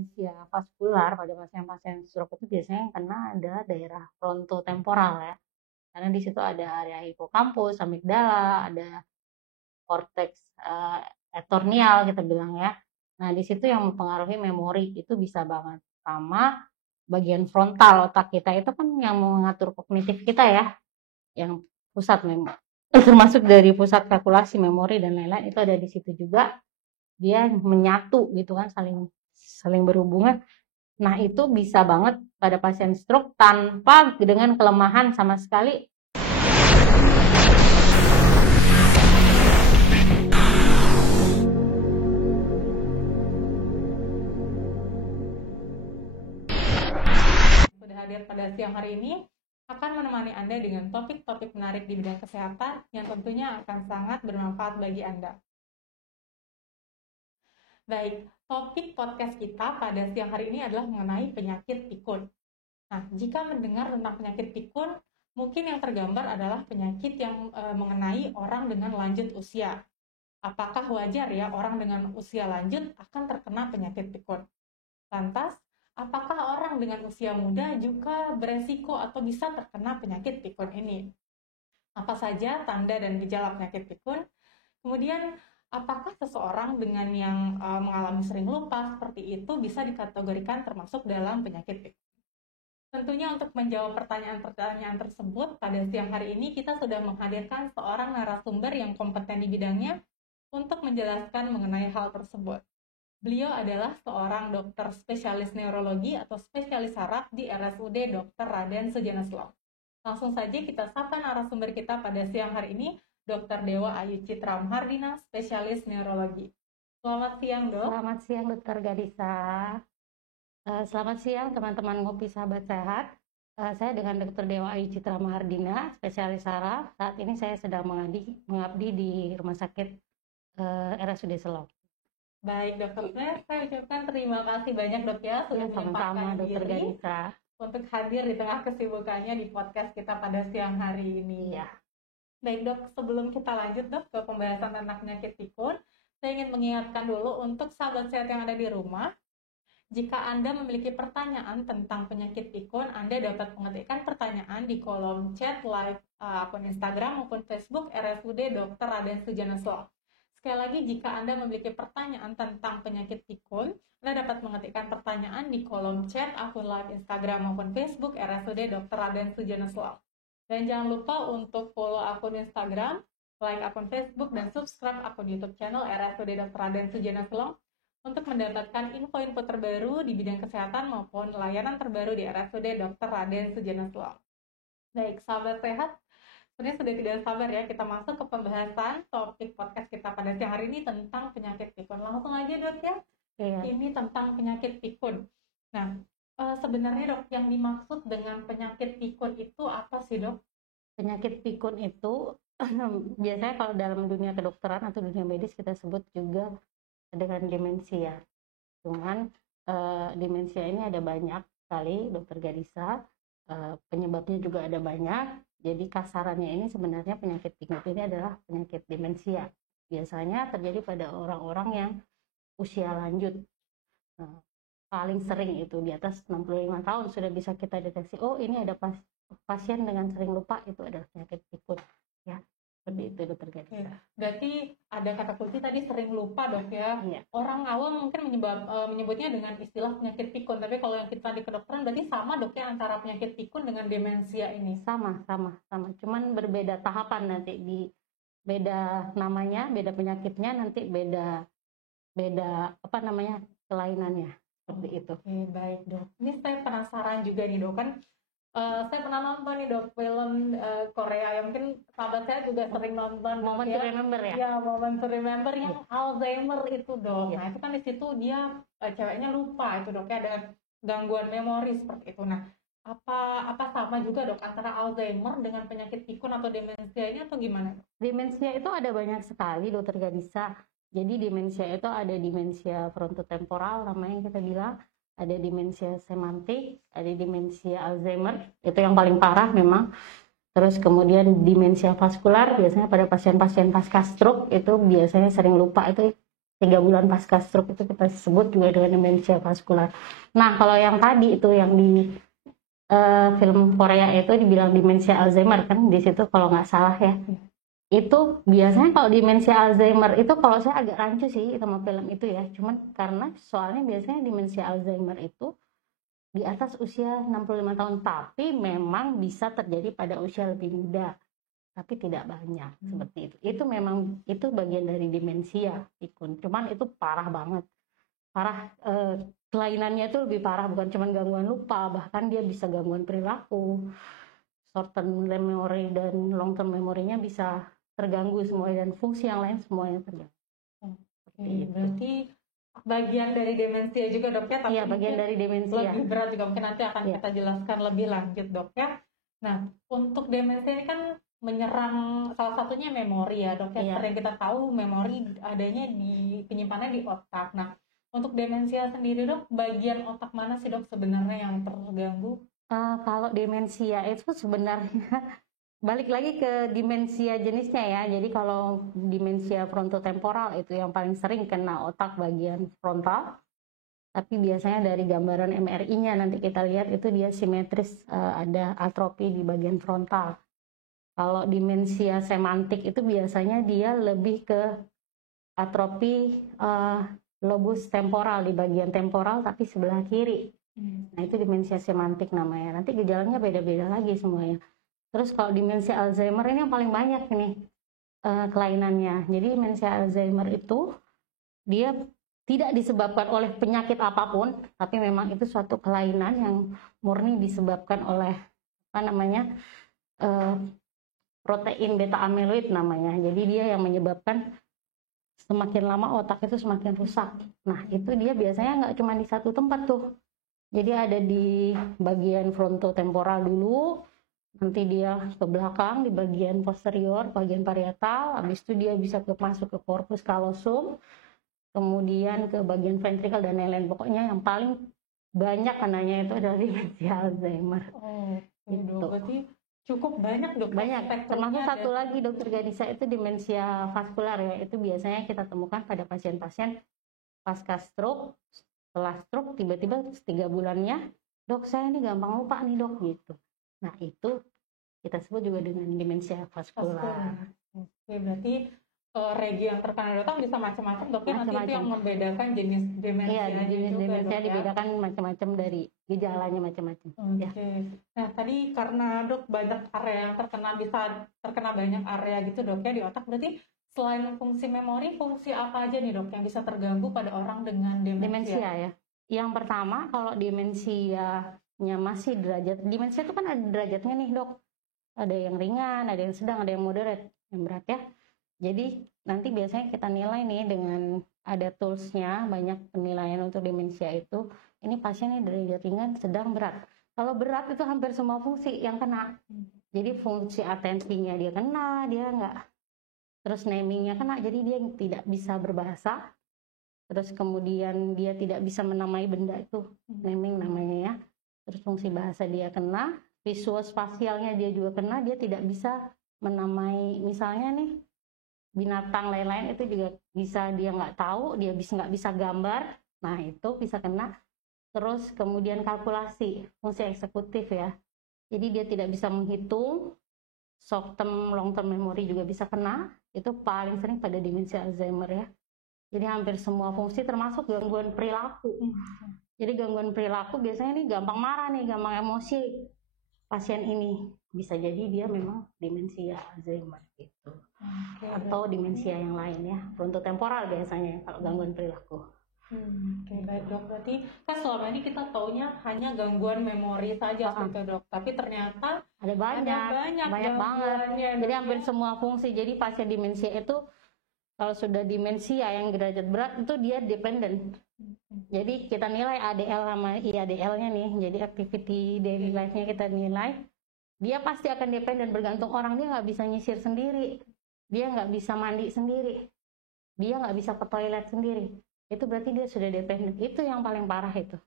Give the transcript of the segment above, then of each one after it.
demensia vaskular pada pasien-pasien stroke itu biasanya yang kena ada daerah frontotemporal ya. Karena di situ ada area hipokampus, amigdala, ada korteks etornial kita bilang ya. Nah, di situ yang mempengaruhi memori itu bisa banget. Sama bagian frontal otak kita itu kan yang mengatur kognitif kita ya, yang pusat memori termasuk dari pusat kalkulasi, memori dan lain-lain itu ada di situ juga. Dia menyatu gitu kan, saling berhubungan. Nah, itu bisa banget pada pasien stroke tanpa dengan kelemahan sama sekali. Sudah hadir pada siang hari ini akan menemani Anda dengan topik-topik menarik di bidang kesehatan yang tentunya akan sangat bermanfaat bagi Anda. Baik, topik podcast kita pada siang hari ini adalah mengenai penyakit pikun. Nah, jika mendengar tentang penyakit pikun, mungkin yang tergambar adalah penyakit yang mengenai orang dengan lanjut usia. Apakah wajar ya orang dengan usia lanjut akan terkena penyakit pikun? Lantas, apakah orang dengan usia muda juga beresiko atau bisa terkena penyakit pikun ini? Apa saja tanda dan gejala penyakit pikun? Kemudian, apakah seseorang dengan yang mengalami sering lupa seperti itu bisa dikategorikan termasuk dalam penyakit pikun? Tentunya untuk menjawab pertanyaan-pertanyaan tersebut, pada siang hari ini kita sudah menghadirkan seorang narasumber yang kompeten di bidangnya untuk menjelaskan mengenai hal tersebut. Beliau adalah seorang dokter spesialis neurologi atau spesialis saraf di RSUD Dr. Raden Sujana Slow. Langsung saja kita sapa narasumber kita pada siang hari ini, Dr. Dewa Ayu Citra Mahardina, spesialis neurologi. Selamat siang, Dok. Selamat siang, Dr. Gadisa. Selamat siang, teman-teman Ngopi Sahabat Sehat. Saya dengan Dr. Dewa Ayu Citra Mahardina, spesialis saraf. Saat ini saya sedang mengabdi di Rumah Sakit RSUD Slow. Baik, Dokter, saya ucapkan terima kasih banyak, Dok, ya sudah menyempatkan diri untuk hadir di tengah kesibukannya di podcast kita pada siang hari ini. Ya. Baik, Dok, sebelum kita lanjut, Dok, ke pembahasan tentang penyakit pikun, saya ingin mengingatkan dulu untuk sahabat sehat yang ada di rumah, jika Anda memiliki pertanyaan tentang penyakit pikun, Anda dapat mengetikkan pertanyaan di kolom chat live akun Instagram maupun Facebook RSUD Dr. Raden Sujana Slow. Sekali lagi, jika Anda memiliki pertanyaan tentang penyakit pikun, Anda dapat mengetikkan pertanyaan di kolom chat akun live Instagram maupun Facebook RSUD Dr. Raden Sujana Slow. Dan jangan lupa untuk follow akun Instagram, like akun Facebook, dan subscribe akun YouTube channel RSUD Dr. Raden Sujana Slow untuk mendapatkan info-info terbaru di bidang kesehatan maupun layanan terbaru di RSUD Dr. Raden Sujana Slow. Baik, sahabat sehat, sebenarnya sudah tidak sabar ya kita masuk ke pembahasan topik podcast kita pada siang hari ini tentang penyakit pikun. Langsung aja, Dok, ya. Iya. Ini tentang penyakit pikun. Nah, sebenarnya, Dok, yang dimaksud dengan penyakit pikun itu apa sih, Dok? Penyakit pikun itu biasanya kalau dalam dunia kedokteran atau dunia medis kita sebut juga dengan demensia. Cuman demensia ini ada banyak sekali, Dokter Gadisa. Penyebabnya juga ada banyak. Jadi kasarannya ini sebenarnya penyakit pikun ini adalah penyakit demensia. Biasanya terjadi pada orang-orang yang usia lanjut. Paling sering itu di atas 65 tahun sudah bisa kita deteksi, oh ini ada pasien dengan sering lupa, itu adalah penyakit pikun. Ya, seperti itu, Dokter Gadisa. Berarti ada kata kunci tadi sering lupa, Dok, ya. Iya. Orang awam mungkin menyebutnya dengan istilah penyakit pikun, tapi kalau yang kita di kedokteran berarti sama, Dok, ya, antara penyakit pikun dengan demensia ini. Sama. Cuman berbeda tahapan nanti, beda namanya, beda penyakitnya, nanti beda kelainannya seperti itu. Oke, baik, Dok. Ini saya penasaran juga nih, Dok, kan saya pernah nonton nih, Dok, film Korea yang mungkin sahabat saya juga sering nonton. Moment to Remember ya? Ya, Moment to Remember yang Alzheimer itu, Dok. Ya. Nah, itu kan di situ dia ceweknya lupa itu, Dok, ya, ada gangguan memori seperti itu. Nah, apa sama juga, Dok, antara Alzheimer dengan penyakit pikun atau demensia ini atau gimana? Demensia itu ada banyak sekali, Dokter Gadisa. Jadi demensia itu ada demensia frontotemporal namanya yang kita bilang, ada demensia semantik, ada demensia Alzheimer, itu yang paling parah memang. Terus kemudian demensia vaskular, biasanya pada pasien-pasien pasca stroke itu biasanya sering lupa, itu 3 bulan pasca stroke itu kita sebut juga dengan demensia vaskular. Nah, kalau yang tadi itu yang di film Korea itu dibilang demensia Alzheimer kan di situ kalau nggak salah ya. Itu biasanya kalau demensia Alzheimer itu kalau saya agak rancu sih sama film itu ya. Cuman karena soalnya biasanya demensia Alzheimer itu di atas usia 65 tahun, tapi memang bisa terjadi pada usia lebih muda. Tapi tidak banyak seperti itu. Itu memang itu bagian dari demensia pikun. Cuman itu parah banget. Parah kelainannya itu lebih parah, bukan cuma gangguan lupa, bahkan dia bisa gangguan perilaku. Short term memory dan long term memorinya bisa terganggu semuanya dan fungsi yang lain semuanya terganggu. Berarti bagian dari demensia juga dok ya, tapi iya, bagian dari demensia. lebih berat juga mungkin nanti akan kita jelaskan lebih lanjut dok ya. Nah, untuk demensia ini kan menyerang salah satunya memori ya dok ya. Seperti yang kita tahu memori adanya di penyimpanannya di otak. Nah, untuk demensia sendiri dok, bagian otak mana sih dok sebenarnya yang terganggu? Kalau demensia itu sebenarnya balik lagi ke demensia jenisnya ya. Jadi kalau demensia frontotemporal itu yang paling sering kena otak bagian frontal. Tapi biasanya dari gambaran MRI-nya nanti kita lihat itu dia simetris, ada atrofi di bagian frontal. Kalau demensia semantik itu biasanya dia lebih ke atrofi lobus temporal di bagian temporal tapi sebelah kiri. Nah itu demensia semantik namanya. Nanti gejalanya beda-beda lagi semuanya. Terus kalau demensia Alzheimer ini yang paling banyak nih kelainannya. Jadi demensia Alzheimer itu dia tidak disebabkan oleh penyakit apapun, tapi memang itu suatu kelainan yang murni disebabkan oleh protein beta amiloid namanya. Jadi dia yang menyebabkan semakin lama otak itu semakin rusak. Nah itu dia biasanya nggak cuma di satu tempat tuh. Jadi ada di bagian frontotemporal dulu, nanti dia ke belakang di bagian posterior, bagian parietal, habis itu dia bisa masuk ke corpus callosum, kemudian ke bagian ventricle dan lain-lain. Pokoknya yang paling banyak kenanya itu adalah demensia Alzheimer. Gitu. Berarti cukup banyak dok. Banyak. Termasuk satu lagi dokter Gadisa itu demensia vaskular ya. Itu biasanya kita temukan pada pasien-pasien pasca stroke. Setelah stroke tiba-tiba 3 bulannya, dok saya ini gampang lupa nih dok gitu. Nah itu kita sebut juga dengan demensia vaskular. Oke, berarti regi yang terkena otak bisa macam-macam dok ya. Nanti itu yang membedakan jenis demensia. Iya, jenis demensia dibedakan macam-macam dari gejalanya macam-macam. Oke. Nah tadi karena dok banyak area yang bisa terkena banyak area gitu dok ya di otak, berarti selain fungsi memori, fungsi apa aja nih dok yang bisa terganggu pada orang dengan demensia? Ya. Yang pertama kalau demensianya masih derajat, demensia itu kan ada derajatnya nih dok. Ada yang ringan, ada yang sedang, ada yang moderate, yang berat ya. Jadi nanti biasanya kita nilai nih dengan ada toolsnya, banyak penilaian untuk demensia itu. Ini pasiennya derajat ringan, sedang, berat. Kalau berat itu hampir semua fungsi yang kena. Jadi fungsi atensinya dia kena, dia enggak. Terus namingnya kena, jadi dia tidak bisa berbahasa. Terus kemudian dia tidak bisa menamai benda itu, naming namanya ya. Terus fungsi bahasa dia kena, visual spasialnya dia juga kena, dia tidak bisa menamai misalnya nih binatang lain-lain itu juga bisa dia nggak tahu, dia nggak bisa gambar, nah itu bisa kena. Terus kemudian kalkulasi, fungsi eksekutif ya, jadi dia tidak bisa menghitung, short term, long term memory juga bisa kena, itu paling sering pada demensia Alzheimer ya. Jadi hampir semua fungsi termasuk gangguan perilaku. Jadi gangguan perilaku biasanya nih gampang marah nih, gampang emosi. Pasien ini bisa jadi dia memang demensia Alzheimer gitu. Atau demensia yang lain ya, frontotemporal biasanya kalau gangguan perilaku. Baik dok, berarti kan selama ini kita taunya hanya gangguan memori saja gitu dok, tapi ternyata ada banyak banget. Jadi hampir semua fungsi. Jadi pasien demensia itu kalau sudah demensia yang derajat berat itu dia dependent. Jadi kita nilai ADL sama IADL-nya nih. Jadi activity daily life-nya kita nilai. Dia pasti akan dependent, bergantung orang. Dia nggak bisa nyisir sendiri. Dia nggak bisa mandi sendiri. Dia nggak bisa ke toilet sendiri. Itu berarti dia sudah dependent. Itu yang paling parah itu.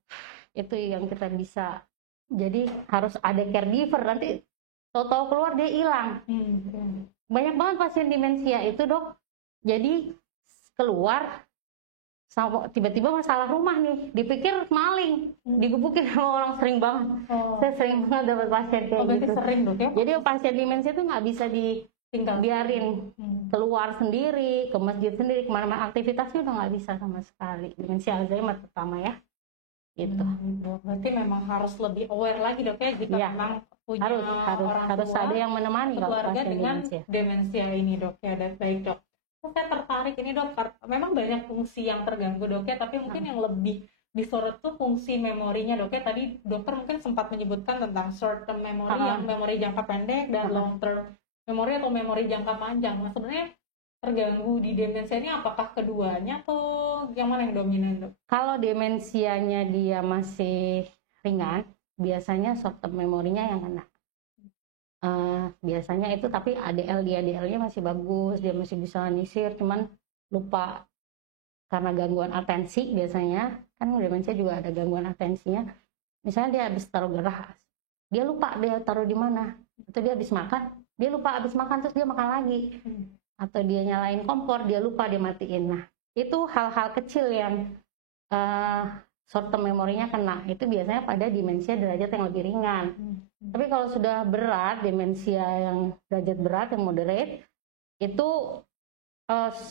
Itu yang kita bisa. Jadi harus ada caregiver. Nanti tahu-tahu keluar dia hilang. Banyak banget pasien demensia itu dok. Jadi keluar tiba-tiba masalah rumah nih, dipikir maling, digebukin sama orang, sering banget. Saya sering banget dapat pasien kayak berarti gitu. sering dok ya? Jadi pasien demensia itu nggak bisa dibiarin keluar sendiri, ke masjid sendiri, kemana-mana aktivitasnya udah nggak bisa sama sekali. Demensia Alzheimer pertama ya, gitu. Berarti memang harus lebih aware lagi dok ya, jika Iya, memang punya harus ada yang menemani kalau keluarga pasien dengan demensia. demensia ini dok ya. Dan baik dok, saya tertarik ini dok, memang banyak fungsi yang terganggu dok ya, tapi mungkin yang lebih disorot tuh fungsi memorinya dok ya. Tadi dokter mungkin sempat menyebutkan tentang short term memory, yang memori jangka pendek, dan long term memory atau memori jangka panjang. Nah sebenarnya terganggu di demensia ini apakah keduanya atau yang mana yang dominan dok? Kalau demensianya dia masih ringan, biasanya short term memorinya yang kena. Biasanya itu, tapi ADL-nya masih bagus, dia masih bisa nyisir, cuman lupa karena gangguan atensi. Biasanya kan demensia juga ada gangguan atensinya. Misalnya dia habis taruh gelas, dia lupa dia taruh di mana. Atau dia habis makan, dia lupa habis makan terus dia makan lagi. Atau dia nyalain kompor, dia lupa dia matiin. Nah, itu hal-hal kecil yang short term memorinya kena. Itu biasanya pada demensia derajat yang lebih ringan. Tapi kalau sudah berat, demensia yang derajat berat, yang moderate, itu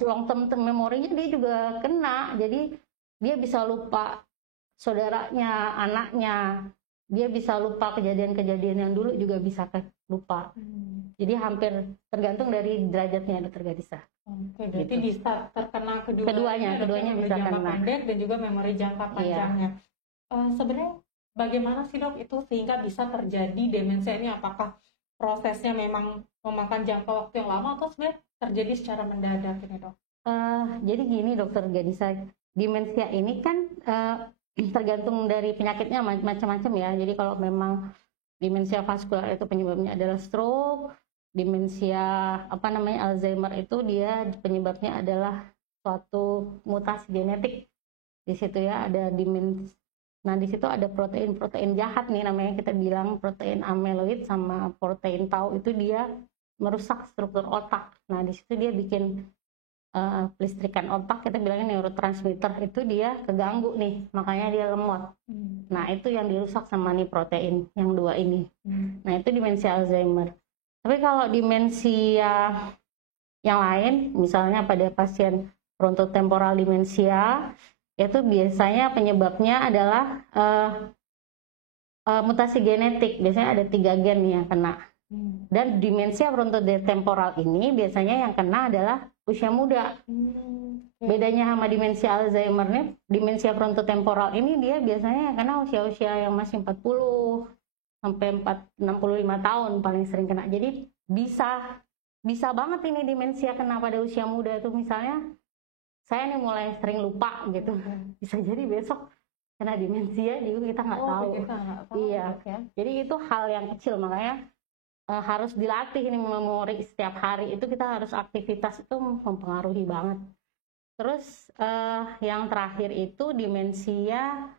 long term memorinya dia juga kena. Jadi dia bisa lupa saudaranya, anaknya, dia bisa lupa kejadian-kejadian yang dulu juga bisa lupa. Jadi hampir tergantung dari derajatnya, Dokter Gadisa. Oke, berarti gitu. Bisa terkena keduanya bisa jangka kena. Pendek dan juga memori jangka panjangnya. Sebenarnya bagaimana sih dok itu sehingga bisa terjadi demensia ini? Apakah prosesnya memang memakan jangka waktu yang lama atau sebenarnya terjadi secara mendadak ini dok? Jadi gini Dokter Gadisa, demensia ini kan tergantung dari penyakitnya macam-macam ya. Jadi kalau memang demensia vaskular itu penyebabnya adalah stroke, demensia Alzheimer itu dia penyebabnya adalah suatu mutasi genetik. Di situ ya ada demensia. Nah di situ ada protein jahat nih, namanya kita bilang protein amyloid sama protein tau, itu dia merusak struktur otak. Nah di situ dia bikin listrikan otak, kita bilangnya neurotransmitter, itu dia keganggu nih, makanya dia lemot. Nah itu yang dirusak sama nih protein yang dua ini. Nah itu demensia Alzheimer. Tapi kalau demensia yang lain, misalnya pada pasien frontotemporal demensia, itu biasanya penyebabnya adalah mutasi genetik. Biasanya ada 3 gen yang kena. Dan demensia frontotemporal ini biasanya yang kena adalah usia muda. Bedanya sama demensia Alzheimer nih, demensia frontotemporal ini dia biasanya yang kena usia-usia yang masih 40 sampai 65 tahun paling sering kena. Jadi bisa banget ini demensia kena pada usia muda itu. Misalnya saya nih mulai sering lupa gitu, bisa jadi besok kena demensia juga kita nggak tahu. Iya, jadi itu hal yang kecil, makanya harus dilatih ini memori setiap hari. Itu kita harus aktivitas, itu mempengaruhi banget. Terus yang terakhir itu demensia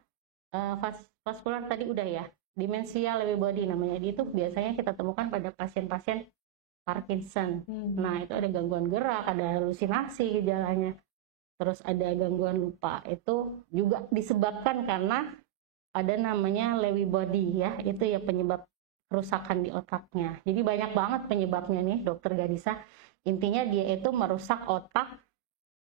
vaskular tadi udah ya, demensia Lewy body namanya. Itu biasanya kita temukan pada pasien-pasien Parkinson. Nah itu ada gangguan gerak, ada halusinasi gejalanya, terus ada gangguan lupa. Itu juga disebabkan karena ada namanya Lewy body ya, itu ya penyebab kerusakan di otaknya. Jadi banyak banget penyebabnya nih Dokter Gadisa. Intinya dia itu merusak otak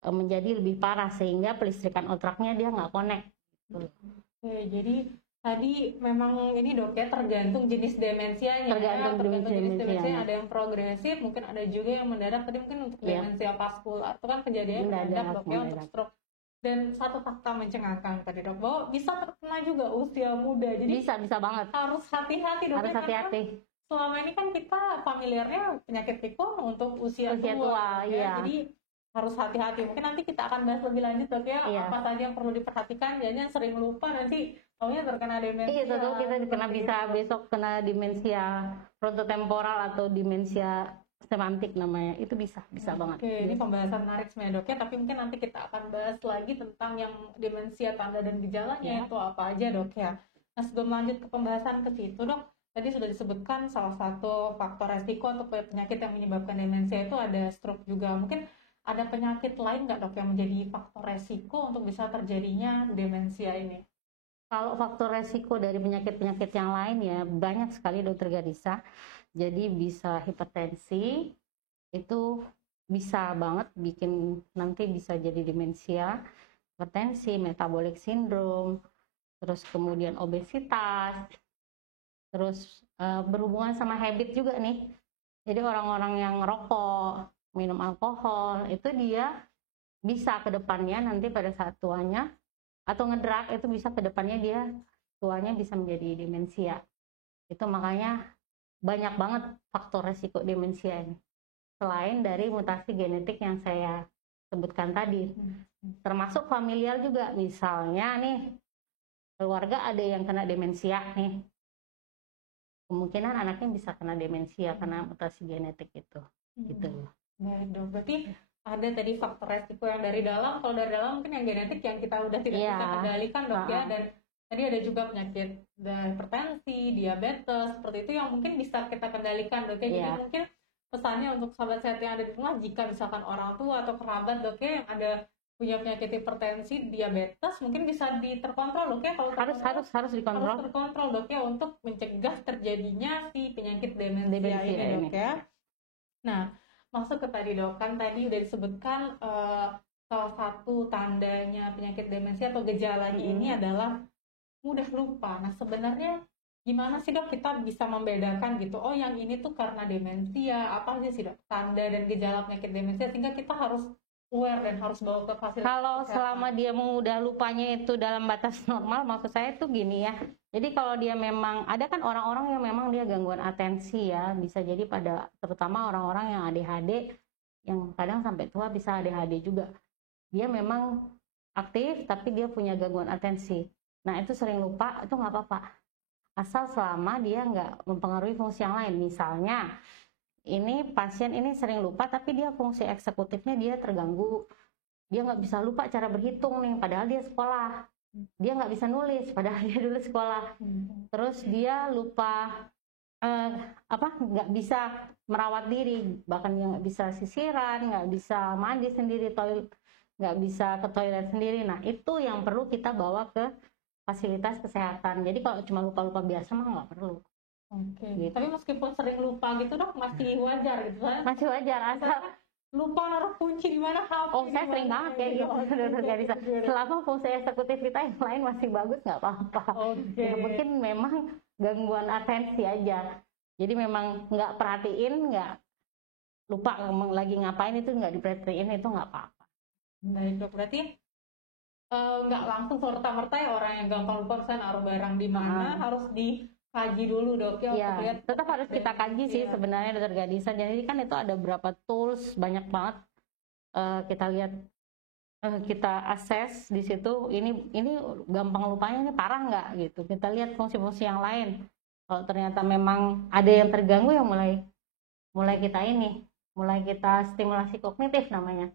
menjadi lebih parah sehingga pelistrikan otaknya dia nggak connect. Oke, jadi tadi memang ini dok ya tergantung jenis demensianya. Tergantung jenis demensianya. Ada yang progresif, mungkin ada juga yang mendadak. Tadi mungkin untuk demensia vaskular itu kan kejadian mendadak dok ya, untuk stroke. Dan satu fakta mencengangkan tadi dok, bahwa bisa terkena juga usia muda. Jadi bisa banget. Harus hati-hati dok. Harus hati-hati. Selama ini kan kita familiarnya penyakit pikun untuk usia tua ya. Jadi harus hati-hati. Mungkin nanti kita akan bahas lebih lanjut dok ya, apa saja yang perlu diperhatikan. Jangan sering lupa nanti taunya terkena demensia. Iya, tentu kita bisa besok kena demensia frontotemporal atau demensia semantik namanya. Itu bisa banget. Oke, ini pembahasan menarik sebenarnya dok ya, tapi mungkin nanti kita akan bahas lagi tentang yang demensia tanda dan gejalanya itu apa aja dok ya. Nah sebelum lanjut ke pembahasan ke situ dok, tadi sudah disebutkan salah satu faktor resiko atau penyakit yang menyebabkan demensia itu ada stroke juga. Mungkin ada penyakit lain nggak dok yang menjadi faktor resiko untuk bisa terjadinya demensia ini? Kalau faktor resiko dari penyakit-penyakit yang lain ya banyak sekali dokter Gadisa. Jadi bisa hipertensi, itu bisa banget bikin nanti bisa jadi demensia, hipertensi, metabolic syndrome, terus kemudian obesitas, terus berhubungan sama habit juga nih. Jadi orang-orang yang ngerokok, minum alkohol, itu dia bisa ke depannya nanti pada saat tuanya, atau ngedrug itu bisa ke depannya dia tuanya bisa menjadi demensia. Itu makanya banyak banget faktor resiko demensia ini. Selain dari mutasi genetik yang saya sebutkan tadi, termasuk familial juga. Misalnya nih, keluarga ada yang kena demensia nih, kemungkinan anaknya bisa kena demensia karena mutasi genetik itu. Gitu. Baik dok, berarti ada tadi faktor resiko yang dari dalam. Kalau dari dalam mungkin yang genetik yang kita udah tidak bisa kendalikan dok ya. Dan tadi ada juga penyakit hipertensi, diabetes, seperti itu yang mungkin bisa kita kendalikan dok ya. Jadi mungkin pesannya untuk sahabat sehat yang ada di rumah, jika misalkan orang tua atau kerabat dok ya yang ada punya penyakit hipertensi, diabetes, mungkin bisa terkontrol dok ya. Kalau harus dikontrol. Harus terkontrol dok ya untuk mencegah terjadinya si penyakit demensia ini dok ya. Nah, masuk ke tadi dok, kan tadi udah disebutkan salah satu tandanya penyakit demensia atau gejalanya ini adalah mudah lupa. Nah, sebenarnya gimana sih dok kita bisa membedakan gitu, oh yang ini tuh karena demensia, apa sih dok tanda dan gejala penyakit demensia sehingga kita harus aware dan harus bawa ke fasilitas kalau kesehatan. Selama dia mudah lupanya itu dalam batas normal, maksud saya tuh gini ya. Jadi kalau dia memang, ada kan orang-orang yang memang dia gangguan atensi ya, bisa jadi terutama orang-orang yang ADHD, yang kadang sampai tua bisa ADHD juga. Dia memang aktif tapi dia punya gangguan atensi. Nah itu sering lupa, itu nggak apa-apa. Asal selama dia nggak mempengaruhi fungsi yang lain. Misalnya, ini pasien ini sering lupa tapi dia fungsi eksekutifnya dia terganggu. Dia nggak bisa lupa cara berhitung nih, padahal dia sekolah. Dia nggak bisa nulis, padahal dia dulu sekolah. Terus dia lupa nggak bisa merawat diri, bahkan dia nggak bisa sisiran, nggak bisa mandi sendiri, nggak bisa ke toilet sendiri. Nah itu yang perlu kita bawa ke fasilitas kesehatan. Jadi kalau cuma lupa-lupa biasa mah nggak perlu. Oke. Gitu. Tapi meskipun sering lupa gitu dok, masih wajar gitu kan? Masih wajar, asal lupa naruh kunci di mana, HP. Oh, saya sering banget kayak gitu. Selama fungsi eksekutif kita yang lain masih bagus nggak apa-apa. Ya, mungkin memang gangguan atensi aja. Jadi memang nggak perhatiin, nggak lupa lagi ngapain itu nggak diperhatiin, itu nggak apa-apa. Baik dok, berarti nggak langsung serta-merta ya orang yang gampang lupa misalnya naruh barang di mana harus dikaji dulu dok ya. Iya, tetap harus kita kaji sih sebenarnya dokter Gadisa. Jadi kan itu ada beberapa tools, banyak banget. Kita lihat, kita akses di situ. Ini gampang lupanya, ini parah nggak gitu. Kita lihat fungsi-fungsi yang lain. Kalau ternyata memang ada yang terganggu ya mulai kita stimulasi kognitif namanya.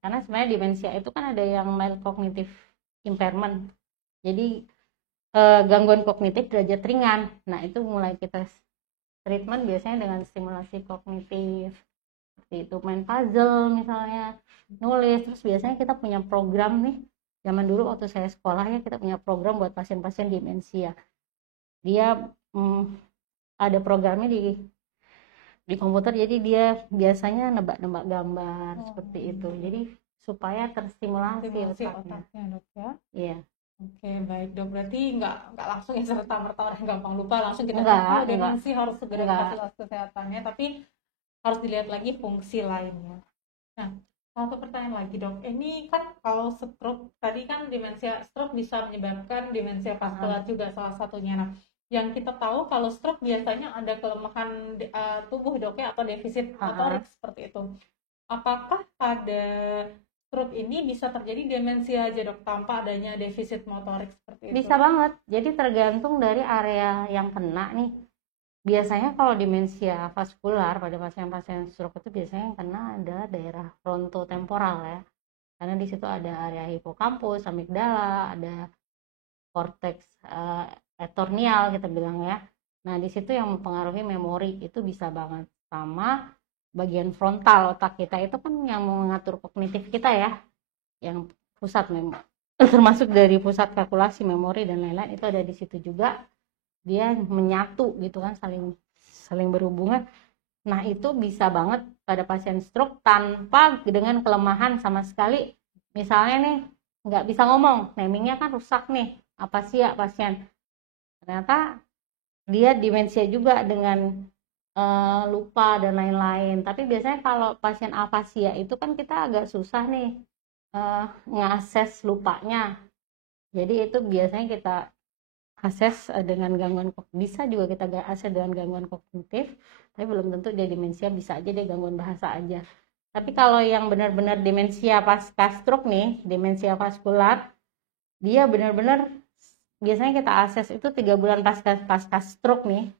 Karena sebenarnya demensia itu kan ada yang mild cognitive impairment. Jadi gangguan kognitif derajat ringan. Nah itu mulai kita treatment biasanya dengan stimulasi kognitif, seperti itu main puzzle misalnya, nulis. Terus biasanya kita punya program nih, zaman dulu waktu saya sekolah ya, kita punya program buat pasien-pasien demensia. Dia ada programnya di komputer, jadi dia biasanya nebak-nebak gambar seperti itu. Jadi supaya terstimulasi otaknya dok ya. Iya. Oke, baik dok. Berarti nggak langsung ya serta-merta orang gampang lupa langsung kita demensi harus segera fasilitas kesehatannya, tapi harus dilihat lagi fungsi lainnya. Nah, satu pertanyaan lagi dok. Ini kan kalau stroke tadi kan demensia stroke bisa menyebabkan demensia vaskular juga salah satunya. Nah, yang kita tahu kalau stroke biasanya ada kelemahan tubuh dok ya, atau defisit motorik seperti itu. Apakah pada stroke ini bisa terjadi demensia aja dok tanpa adanya defisit motorik seperti itu? Bisa banget. Jadi tergantung dari area yang kena nih. Biasanya kalau demensia vaskular pada pasien-pasien stroke itu biasanya yang kena ada daerah frontotemporal ya. Karena di situ ada area hipokampus, amigdala, ada korteks etornial kita bilang ya. Nah di situ yang mempengaruhi memori itu bisa banget. Sama bagian frontal otak kita itu kan yang mengatur kognitif kita ya, yang pusat termasuk dari pusat kalkulasi, memori dan lain-lain itu ada di situ juga, dia menyatu gitu kan, saling berhubungan. Nah itu bisa banget pada pasien stroke tanpa dengan kelemahan sama sekali. Misalnya nih nggak bisa ngomong, namingnya kan rusak nih, afasia pasien, ternyata dia demensia juga dengan lupa dan lain-lain. Tapi biasanya kalau pasien afasia itu kan kita agak susah nih ngakses lupanya. Jadi itu biasanya kita akses dengan gangguan bisa juga kita akses dengan gangguan kognitif, tapi belum tentu dia demensia, bisa aja dia gangguan bahasa aja. Tapi kalau yang benar-benar demensia pasca stroke nih, demensia vaskular, dia benar-benar biasanya kita akses itu 3 bulan pasca stroke nih,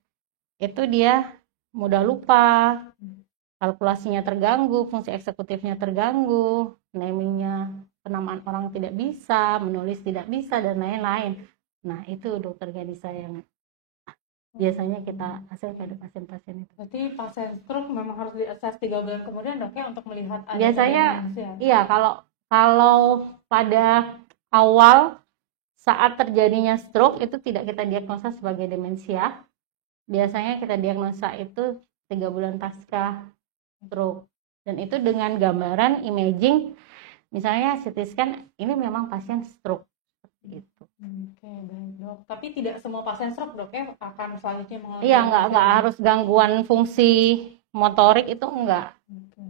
itu dia mudah lupa, kalkulasinya terganggu, fungsi eksekutifnya terganggu, namingnya, penamaan orang tidak bisa, menulis tidak bisa, dan lain-lain. Nah itu dokter Gadisa yang biasanya kita akses pada pasien-pasien itu. Berarti pasien stroke memang harus diakses 3 bulan kemudian dok ya untuk melihat ada biasanya demensia. Iya, kalau pada awal saat terjadinya stroke itu tidak kita diagnosa sebagai demensia. Biasanya kita diagnosa itu 3 bulan pasca stroke, dan itu dengan gambaran imaging, misalnya CT scan, ini memang pasien stroke gitu. Oke, baik dok. Tapi tidak semua pasien stroke dok ya akan selanjutnya mengalami. Iya, nggak harus gangguan fungsi motorik, itu enggak.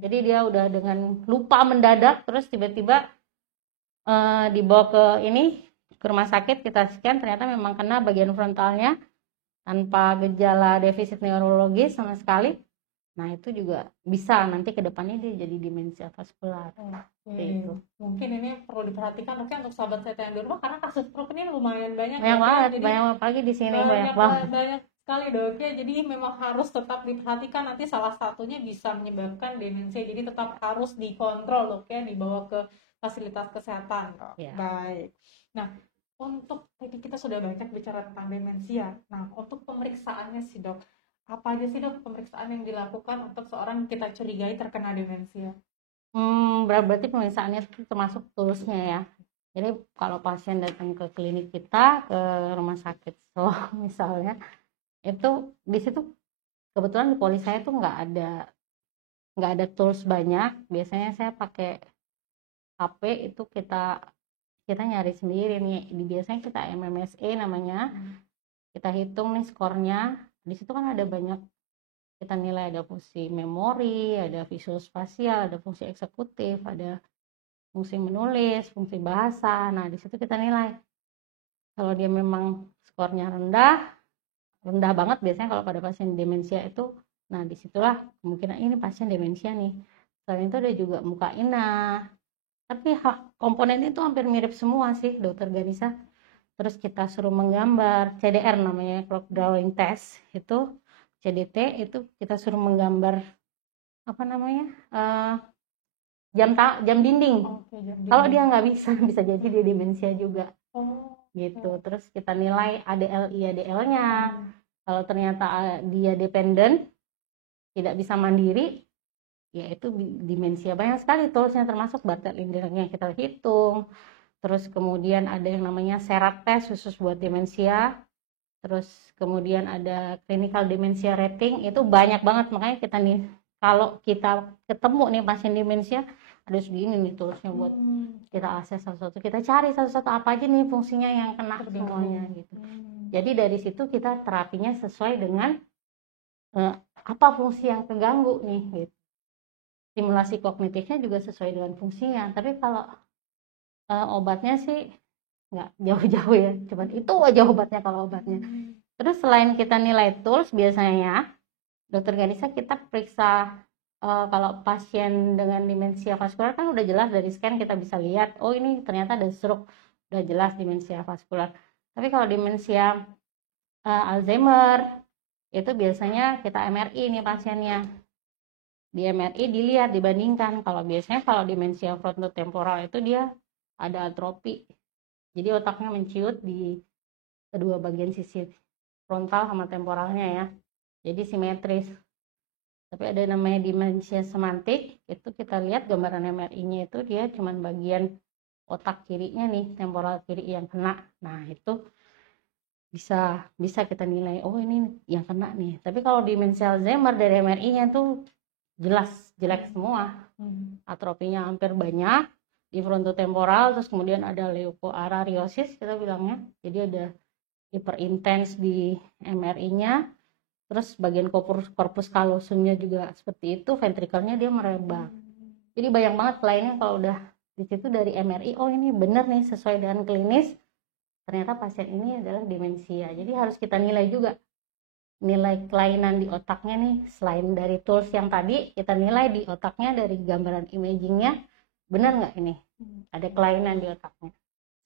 Jadi dia udah dengan lupa mendadak terus tiba-tiba dibawa ke rumah sakit, kita scan, ternyata memang kena bagian frontalnya tanpa gejala defisit neurologis sama sekali. Nah itu juga bisa nanti ke depannya dia jadi demensia vaskular. Gitu. Mungkin ini perlu diperhatikan dok ya untuk sahabat saya yang di rumah, karena kasus stroke ini lumayan banyak. Banyak apalagi di sini banyak sekali dok ya. Jadi memang harus tetap diperhatikan, nanti salah satunya bisa menyebabkan demensia. Jadi tetap harus dikontrol dok ya, dibawa ke fasilitas kesehatan. Ya. Baik. Nah, untuk tadi kita sudah banyak bicara tentang demensia. Nah, untuk pemeriksaannya sih dok, apa aja sih dok pemeriksaan yang dilakukan untuk seorang kita curigai terkena demensia? Berarti pemeriksaannya itu termasuk toolsnya ya. Jadi kalau pasien datang ke klinik kita, ke rumah sakit misalnya, itu di situ kebetulan di polis saya tuh nggak ada tools banyak. Biasanya saya pakai HP, itu kita nyari sendiri nih. Biasanya kita MMSE namanya. Kita hitung nih skornya. Di situ kan ada banyak, kita nilai ada fungsi memori, ada visual spasial, ada fungsi eksekutif, ada fungsi menulis, fungsi bahasa. Nah di situ kita nilai. Kalau dia memang skornya rendah banget biasanya kalau pada pasien demensia itu, nah disitulah kemungkinan ini pasien demensia nih. Selain itu ada juga muka inah, tapi komponen itu hampir mirip semua sih dokter Gadisa. Terus kita suruh menggambar, CDR namanya, clock drawing test itu, CDT itu kita suruh menggambar apa namanya, jam dinding. Kalau dia nggak bisa jadi dia demensia juga. Gitu. Terus kita nilai ADL IADL-nya. Kalau ternyata dia dependen, tidak bisa mandiri, ya itu demensia. Banyak sekali toolsnya, termasuk Bartlett Index-nya kita hitung. Terus kemudian ada yang namanya SERAT test khusus buat demensia. Terus kemudian ada clinical dementia rating, itu banyak banget. Makanya kita nih, kalau kita ketemu nih pasien demensia, ada segini nih toolsnya buat kita akses satu-satu, kita cari satu-satu apa aja nih fungsinya yang kena semuanya gitu. Jadi dari situ kita terapinya sesuai dengan apa fungsi yang terganggu nih gitu. Stimulasi kognitifnya juga sesuai dengan fungsinya. Tapi kalau obatnya sih nggak jauh-jauh ya, cuman itu aja obatnya kalau obatnya. Terus selain kita nilai tools, biasanya dokter Gadisa kita periksa, kalau pasien dengan demensia vaskular kan udah jelas dari scan kita bisa lihat, oh ini ternyata ada stroke, udah jelas demensia vaskular. Tapi kalau demensia Alzheimer itu biasanya kita MRI nih pasiennya. Di MRI dilihat, dibandingkan. Kalau demensia frontotemporal itu dia ada atrofi. Jadi otaknya menciut di kedua bagian sisi frontal sama temporalnya ya. Jadi simetris. Tapi ada namanya demensia semantik, itu kita lihat gambaran MRI-nya itu dia cuman bagian otak kirinya nih, temporal kiri yang kena. Nah, itu bisa kita nilai, oh ini yang kena nih. Tapi kalau demensia Alzheimer dari MRI-nya tuh jelas jelek semua. Atrofinya hampir banyak di frontotemporal, terus kemudian ada leukoarariosis kita bilangnya. Jadi ada hiperintens di MRI-nya. Terus bagian corpus callosumnya juga seperti itu, ventrikelnya dia merebak. Jadi banyak banget kliennya kalau udah di situ dari MRI, oh ini bener nih sesuai dengan klinis, ternyata pasien ini adalah demensia. Jadi harus kita nilai juga, nilai kelainan di otaknya nih, selain dari tools yang tadi, kita nilai di otaknya dari gambaran imagingnya, bener nggak ini ada kelainan di otaknya,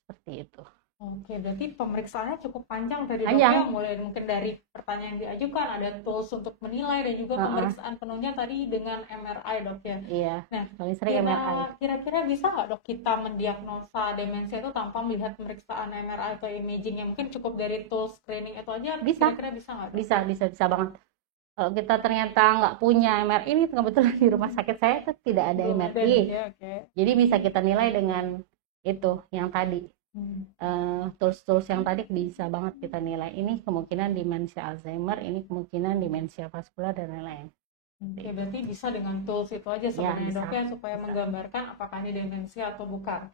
seperti itu. Oke, berarti pemeriksaannya cukup panjang dari Panjang. dokter, mulai mungkin dari pertanyaan yang diajukan, ada tools untuk menilai, dan juga pemeriksaan penuhnya tadi dengan MRI, dok ya. Iya, Nah, paling sering MRI. kira-kira bisa nggak dok kita mendiagnosa demensia itu tanpa melihat pemeriksaan MRI atau imaging yang mungkin cukup dari tools screening itu aja? Bisa. Kira-kira bisa nggak dok? Bisa banget. Kalau kita ternyata nggak punya MRI, ini kebetulan di rumah sakit saya tuh tidak ada MRI. Jadi bisa kita nilai dengan itu yang tadi. Tools yang tadi bisa banget kita nilai, ini kemungkinan demensia Alzheimer, ini kemungkinan demensia vaskular dan lain-lain. Oke, berarti bisa dengan tools itu aja sebenarnya dok ya, supaya menggambarkan apakah ini demensia atau bukan.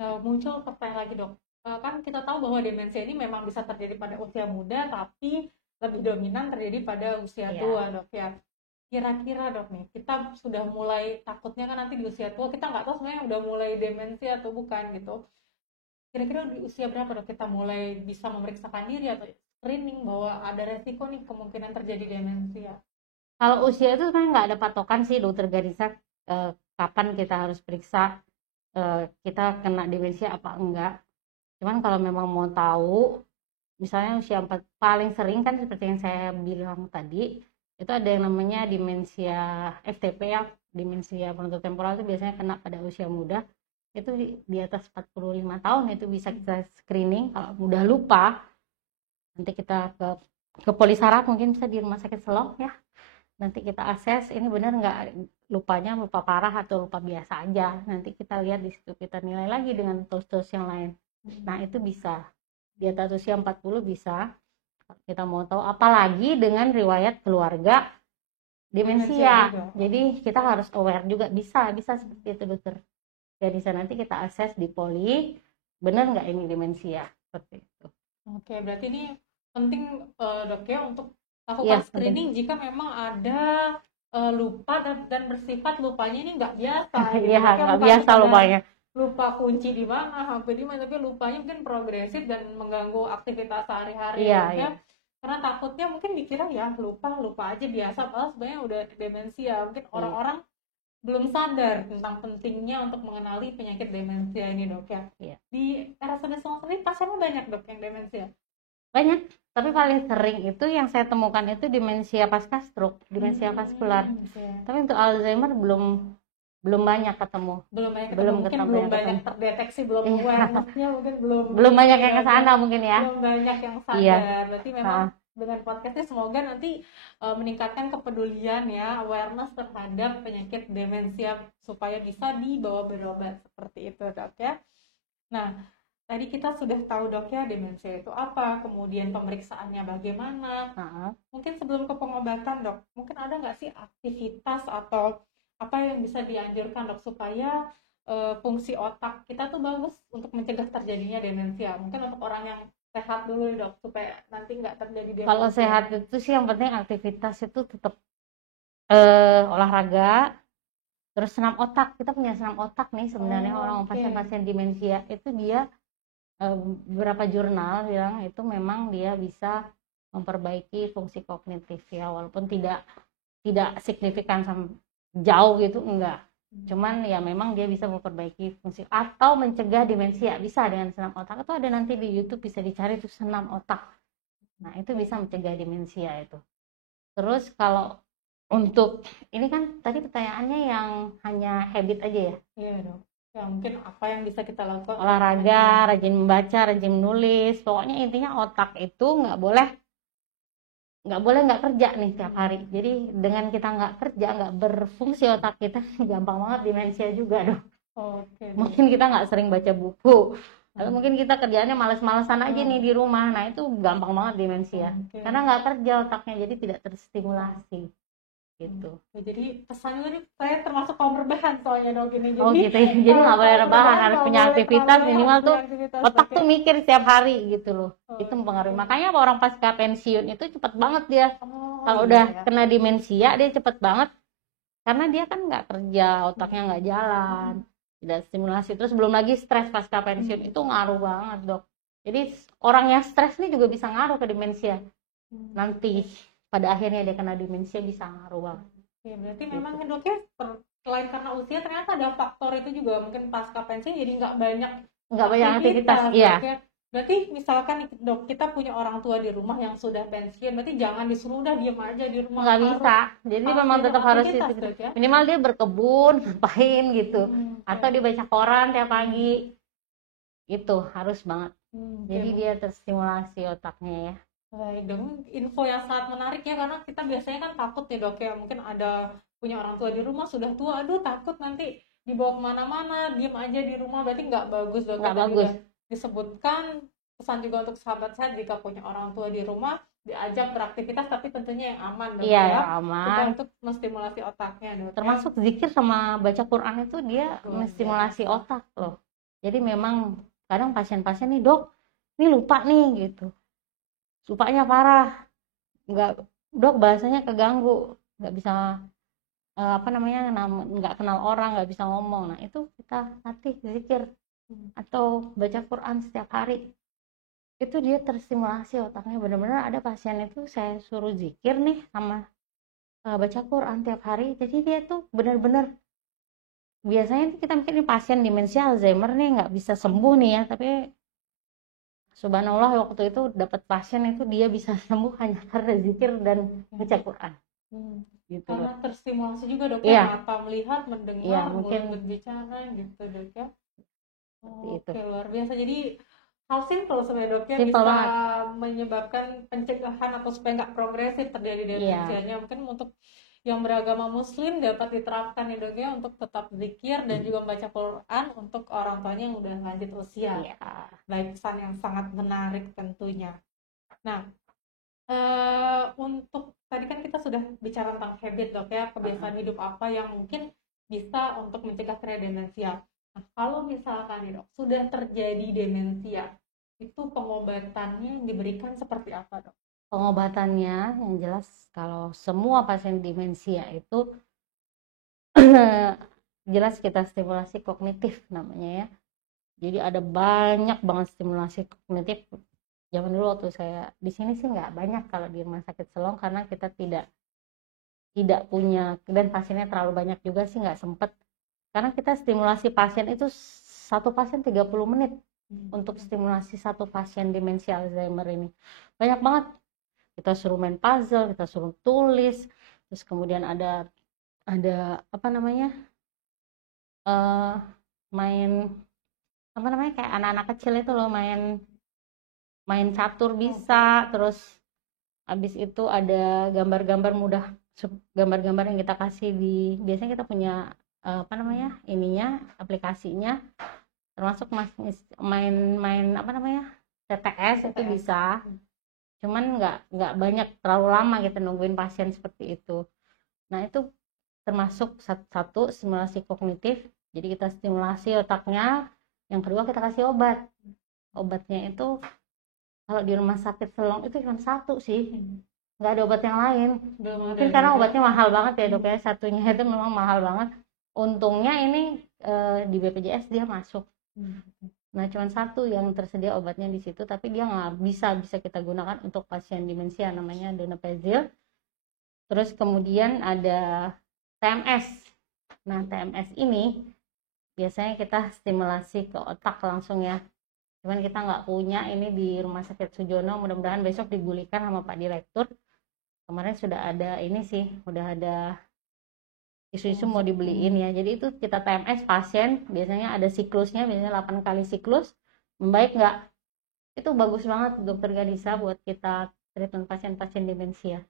Nah, muncul pertanyaan lagi dok, kan kita tahu bahwa demensia ini memang bisa terjadi pada usia muda, tapi lebih dominan terjadi pada usia tua dok ya. Kira-kira dok nih, kita sudah mulai takutnya kan nanti di usia tua kita nggak tahu sebenarnya udah mulai demensia atau bukan gitu. Kira-kira di usia berapa dok kita mulai bisa memeriksakan diri atau screening bahwa ada resiko nih kemungkinan terjadi demensia? Kalau usia itu sebenarnya nggak ada patokan sih dokter Garisa, kapan kita harus periksa kita kena demensia apa enggak. Cuman kalau memang mau tahu, misalnya usia 4, paling sering kan seperti yang saya bilang tadi, itu ada yang namanya demensia FTP ya, demensia frontotemporal itu biasanya kena pada usia muda. Itu di atas 45 tahun itu bisa kita screening. Kalau mudah lupa, nanti kita ke polisaraf, mungkin bisa di rumah sakit Selok ya, nanti kita akses ini benar nggak lupanya lupa parah atau lupa biasa aja, nanti kita lihat di situ, kita nilai lagi dengan tools yang lain. Nah itu bisa di atas usia 40 bisa kita mau tahu, apalagi dengan riwayat keluarga demensia. Jadi kita harus aware juga, bisa seperti itu dokter. Jadi nanti kita akses di poli, benar nggak ini demensia, seperti itu. Oke, berarti ini penting dok ya untuk lakukan screening penting. Jika memang ada lupa dan bersifat lupanya ini nggak biasa. Iya, nggak biasa lupanya. Lupa kunci di mana, HP di mana, tapi lupanya mungkin progresif dan mengganggu aktivitas sehari-hari. Iya. Karena takutnya mungkin dikira ya lupa aja biasa, padahal sebenarnya udah demensia. Mungkin orang-orang belum sadar tentang pentingnya untuk mengenali penyakit demensia ini dok ya. Iya. Di RSUD Selong sendiri pasiennya banyak dok yang demensia? Banyak, tapi paling sering itu yang saya temukan itu demensia pasca stroke, demensia vaskular. Tapi untuk Alzheimer belum banyak ketemu. Mungkin belum banyak terdeteksi, belum awareness-nya mungkin belum banyak yang kesana mungkin ya. Belum banyak yang sadar. Iya. Berarti memang dengan podcastnya semoga nanti meningkatkan kepedulian ya, awareness terhadap penyakit demensia supaya bisa dibawa berobat seperti itu dok ya. Nah, tadi kita sudah tahu dok ya demensia itu apa, kemudian pemeriksaannya bagaimana. Mungkin sebelum ke pengobatan dok, mungkin ada nggak sih aktivitas atau apa yang bisa dianjurkan dok supaya fungsi otak kita tuh bagus untuk mencegah terjadinya demensia? Mungkin untuk orang yang sehat dulu dok, supaya nanti nggak terjadi demensia. Kalau sehat itu sih yang penting aktivitas itu tetap olahraga, terus senam otak. Kita punya senam otak nih sebenarnya. Orang pasien-pasien demensia itu dia beberapa jurnal bilang itu memang dia bisa memperbaiki fungsi kognitif ya, walaupun tidak signifikan jauh gitu, enggak. Cuman ya memang dia bisa memperbaiki fungsi atau mencegah demensia, bisa dengan senam otak. Itu ada nanti di YouTube, bisa dicari tuh senam otak. Nah itu bisa mencegah demensia itu. Terus kalau untuk ini kan tadi pertanyaannya yang hanya habit aja ya? Iya dong. Ya mungkin apa yang bisa kita lakukan? Olahraga, rajin membaca, rajin menulis. Pokoknya intinya otak itu nggak boleh nggak boleh nggak kerja nih tiap hari. Jadi dengan kita nggak kerja, nggak berfungsi otak kita, gampang banget demensia juga dong. Oke. Mungkin kita nggak sering baca buku, atau mungkin kita kerjaannya males-malesan aja nih di rumah. Nah itu gampang banget demensia, karena nggak kerja otaknya, jadi tidak terstimulasi gitu. Jadi pesannya nih, saya termasuk kaum rebahan soalnya dok ini. Jadi, oh gitu ya, jadi nggak boleh rebahan, harus punya aktivitas minimal tuh otak tuh mikir setiap hari gitu loh. Itu mempengaruhi, makanya orang pasca pensiun itu cepet banget dia kalau udah kena demensia, dia cepet banget karena dia kan nggak kerja, otaknya nggak jalan, tidak stimulasi, terus belum lagi stres pasca pensiun. Itu ngaruh banget dok. Jadi orang yang stres ini juga bisa ngaruh ke demensia nanti. Pada akhirnya dia kena demensia, bisa ngaruh banget. Ya, berarti memang dok ya, selain karena usia ternyata ada faktor itu juga, mungkin pasca pensiun jadi nggak banyak aktivitas. Iya. Berarti misalkan dok, kita punya orang tua di rumah yang sudah pensiun, berarti jangan disuruh udah diam aja di rumah. Nggak bisa. Jadi memang tetap harus ya? Minimal dia berkebun, ngapain gitu, atau dia baca koran tiap pagi. Itu harus banget. Jadi dia terstimulasi otaknya ya. Baik dong, info yang sangat menarik ya, karena kita biasanya kan takut ya dok ya, mungkin ada punya orang tua di rumah sudah tua, aduh takut nanti dibawa kemana-mana, diam aja di rumah, berarti nggak bagus dok. Nggak bagus. Disebutkan pesan juga untuk sahabat saya, jika punya orang tua di rumah diajak beraktivitas, tapi tentunya yang aman dok. Iya, yang aman. Untuk menstimulasi otaknya dok. Termasuk zikir sama baca Quran itu dia menstimulasi otak loh. Jadi memang kadang pasien-pasien nih dok, ini lupa nih gitu. Lupanya parah, dok bahasanya keganggu, nggak bisa nggak kenal orang, nggak bisa ngomong. Nah itu kita latih zikir atau baca Quran setiap hari, itu dia terstimulasi otaknya. Benar-benar ada pasien itu saya suruh zikir nih sama baca Quran tiap hari, jadi dia tuh benar-benar, biasanya kita mikir ini pasien demensia Alzheimer nih nggak bisa sembuh nih ya, tapi subhanallah waktu itu dapat pasien itu dia bisa sembuh hanya karena zikir dan baca Quran. Gitu, karena terstimulasi juga dok ya, mata melihat, mendengar, mungkin berbicara gitu dok ya. Oke, luar biasa. Jadi hal simple sebenarnya dok ya, bisa menyebabkan pencegahan atau supaya nggak progresif terjadi demensianya. Mungkin untuk yang beragama muslim dapat diterapkan ya dok ya, untuk tetap zikir dan juga membaca Quran untuk orang tuanya yang udah lanjut usia. Baik, pesan yang sangat menarik tentunya. Nah, untuk tadi kan kita sudah bicara tentang habit dok ya, kebiasaan hidup apa yang mungkin bisa untuk mencegah demensia. Nah, kalau misalkan nih dok, sudah terjadi demensia, itu pengobatannya yang diberikan seperti apa dok? Pengobatannya yang jelas kalau semua pasien demensia itu jelas kita stimulasi kognitif namanya ya. Jadi ada banyak banget stimulasi kognitif. Zaman dulu waktu saya di sini sih nggak banyak kalau di rumah sakit Selong, karena kita tidak punya, dan pasiennya terlalu banyak juga sih nggak sempet. Karena kita stimulasi pasien itu satu pasien 30 menit untuk stimulasi satu pasien demensia Alzheimer ini. Banyak banget. Kita suruh main puzzle, kita suruh tulis, terus kemudian ada main kayak anak-anak kecil itu loh, main catur bisa. Terus habis itu ada gambar-gambar mudah, gambar-gambar yang kita kasih biasanya kita punya aplikasinya, termasuk main TTS itu bisa. Cuman nggak banyak, terlalu lama kita nungguin pasien seperti itu. Nah itu termasuk satu stimulasi kognitif, jadi kita stimulasi otaknya. Yang kedua kita kasih obat. Obatnya itu kalau di rumah sakit Selong itu cuma satu sih, nggak ada obat yang lain. Mungkin karena obatnya mahal banget ya dok ya, satunya itu memang mahal banget. Untungnya ini di BPJS dia masuk. Nah cuma satu yang tersedia obatnya di situ, tapi dia nggak bisa kita gunakan untuk pasien demensia, namanya donepezil. Terus kemudian ada TMS. Nah TMS ini biasanya kita stimulasi ke otak langsung ya. Cuman kita nggak punya ini di Rumah Sakit Sujono, mudah-mudahan besok digulirkan sama Pak Direktur. Kemarin sudah ada ini sih, udah ada isu-isu mau dibeliin ya. Jadi itu kita TMS pasien, biasanya ada siklusnya, biasanya 8 kali siklus. Membaik nggak? Itu bagus banget dokter Gadisa buat kita treatment pasien-pasien demensia.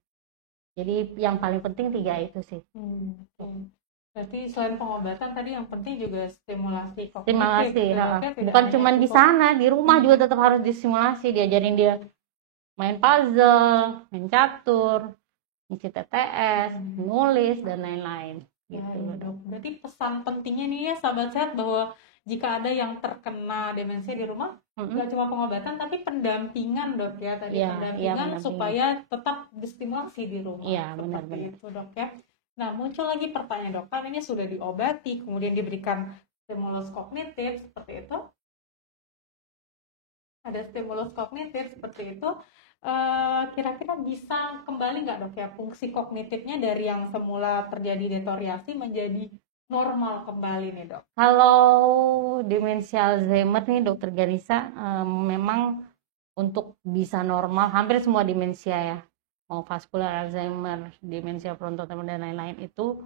Jadi yang paling penting 3 itu sih. Oke. Berarti selain pengobatan tadi yang penting juga stimulasi kognitif Stimulasi, gitu dok ya, tidak bukan hanya cuma di cukup. sana, di rumah juga tetap harus distimulasi, diajarin dia main puzzle, main catur, ngisi TTS, nulis dan lain-lain Ya, gitu. iya dok. Berarti pesan pentingnya nih ya sahabat sehat bahwa jika ada yang terkena demensia di rumah, nggak cuma pengobatan tapi pendampingan dok ya tadi, Iya, pendampingan pendampingan. supaya tetap distimulasi di rumah. Iya, Seperti benar-benar. itu dok ya. Nah, muncul lagi pertanyaan dok, kan ini sudah diobati, kemudian diberikan stimulus kognitif seperti itu. Ada stimulus kognitif seperti itu. Kira-kira bisa kembali nggak dok ya fungsi kognitifnya dari yang semula terjadi deteriorasi menjadi normal kembali nih dok? Kalau demensia Alzheimer nih dokter Ganisa, memang untuk bisa normal hampir semua demensia ya, mau vaskular Alzheimer, demensia frontotemporal dan lain-lain itu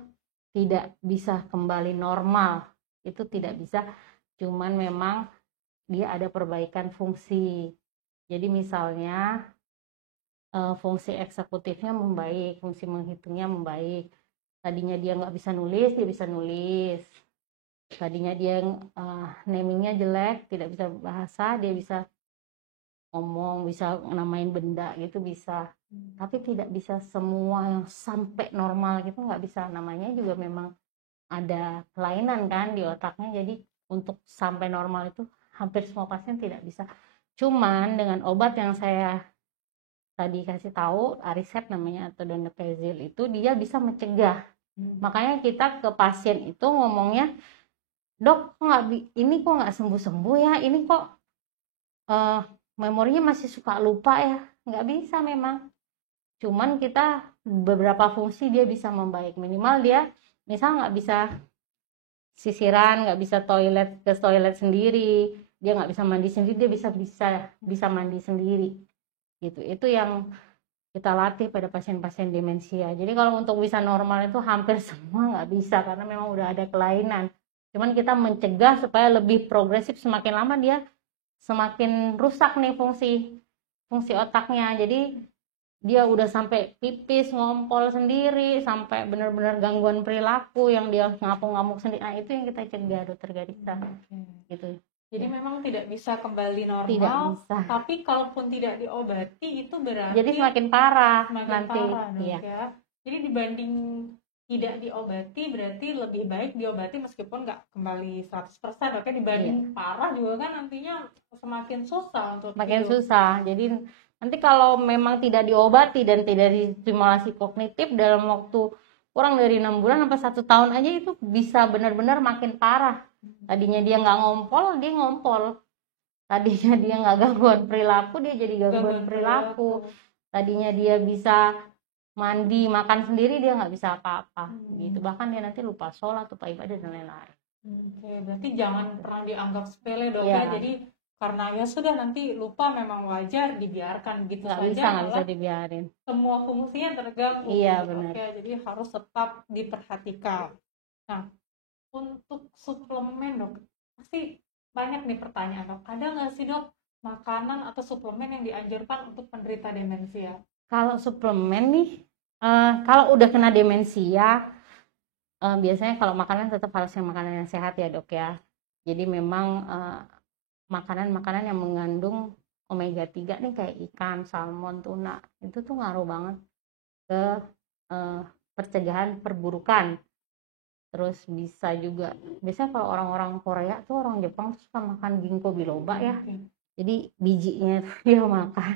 tidak bisa kembali normal, itu tidak bisa, cuman memang dia ada perbaikan fungsi. Jadi misalnya fungsi eksekutifnya membaik, fungsi menghitungnya membaik. Tadinya dia nggak bisa nulis, dia bisa nulis. Tadinya dia namingnya jelek, tidak bisa bahasa, dia bisa ngomong, bisa namain benda gitu bisa. Tapi tidak bisa semua yang sampai normal gitu, nggak bisa. Namanya juga memang ada kelainan kan di otaknya, jadi untuk sampai normal itu hampir semua pasien tidak bisa. Cuman dengan obat yang saya tadi kasih tahu, Aricept namanya atau donepezil itu dia bisa mencegah. Makanya kita ke pasien itu ngomongnya, dok ini kok nggak sembuh-sembuh ya, ini kok memorinya masih suka lupa ya. Nggak bisa memang, cuman kita beberapa fungsi dia bisa membaik, minimal dia misal nggak bisa sisiran, nggak bisa ke toilet sendiri, dia nggak bisa mandi sendiri, dia bisa mandi sendiri gitu. Itu yang kita latih pada pasien-pasien demensia. Jadi kalau untuk bisa normal itu hampir semua nggak bisa karena memang udah ada kelainan. Cuman kita mencegah supaya lebih progresif, semakin lama dia semakin rusak nih fungsi otaknya. Jadi dia udah sampai pipis, ngompol sendiri, sampai benar-benar gangguan perilaku yang dia ngamuk-ngamuk sendiri. Nah, itu yang kita cegah, dokter Garissa. Gitu. Jadi memang tidak bisa kembali normal, tidak bisa. Tapi kalaupun tidak diobati itu berarti jadi semakin parah nanti. Dok, ya. Jadi dibanding tidak diobati berarti lebih baik diobati meskipun nggak kembali 100%, oke, dibanding parah juga kan nantinya semakin susah untuk susah. Jadi nanti kalau memang tidak diobati dan tidak distimulasi kognitif dalam waktu kurang dari 6 bulan sampai 1 tahun aja itu bisa benar-benar makin parah. Tadinya dia nggak ngompol, dia ngompol. Tadinya dia nggak gangguan perilaku, dia jadi gangguan perilaku. Tadinya dia bisa mandi, makan sendiri, dia nggak bisa apa-apa gitu. Bahkan dia nanti lupa sholat, lupa ibadah dan lain-lain. Oke, berarti jangan pernah dianggap sepele dok ya. Jadi karena ya sudah nanti lupa memang wajar, dibiarkan gitu saja. Nggak bisa dibiarin. Semua fungsinya terganggu. Iya benar. Oke, jadi harus tetap diperhatikan. Nah, untuk suplemen dok, pasti banyak nih pertanyaan dok. Ada nggak sih dok makanan atau suplemen yang dianjurkan untuk penderita demensia? Kalau suplemen nih, kalau udah kena demensia, biasanya kalau makanan tetap harus yang makanan yang sehat ya dok ya. Jadi memang makanan-makanan yang mengandung omega 3 nih kayak ikan, salmon, tuna, itu tuh ngaruh banget ke pencegahan perburukan. Terus bisa juga, biasanya kalau orang-orang Korea tuh, orang Jepang tuh suka makan ginkgo biloba ya. Jadi bijinya dia makan.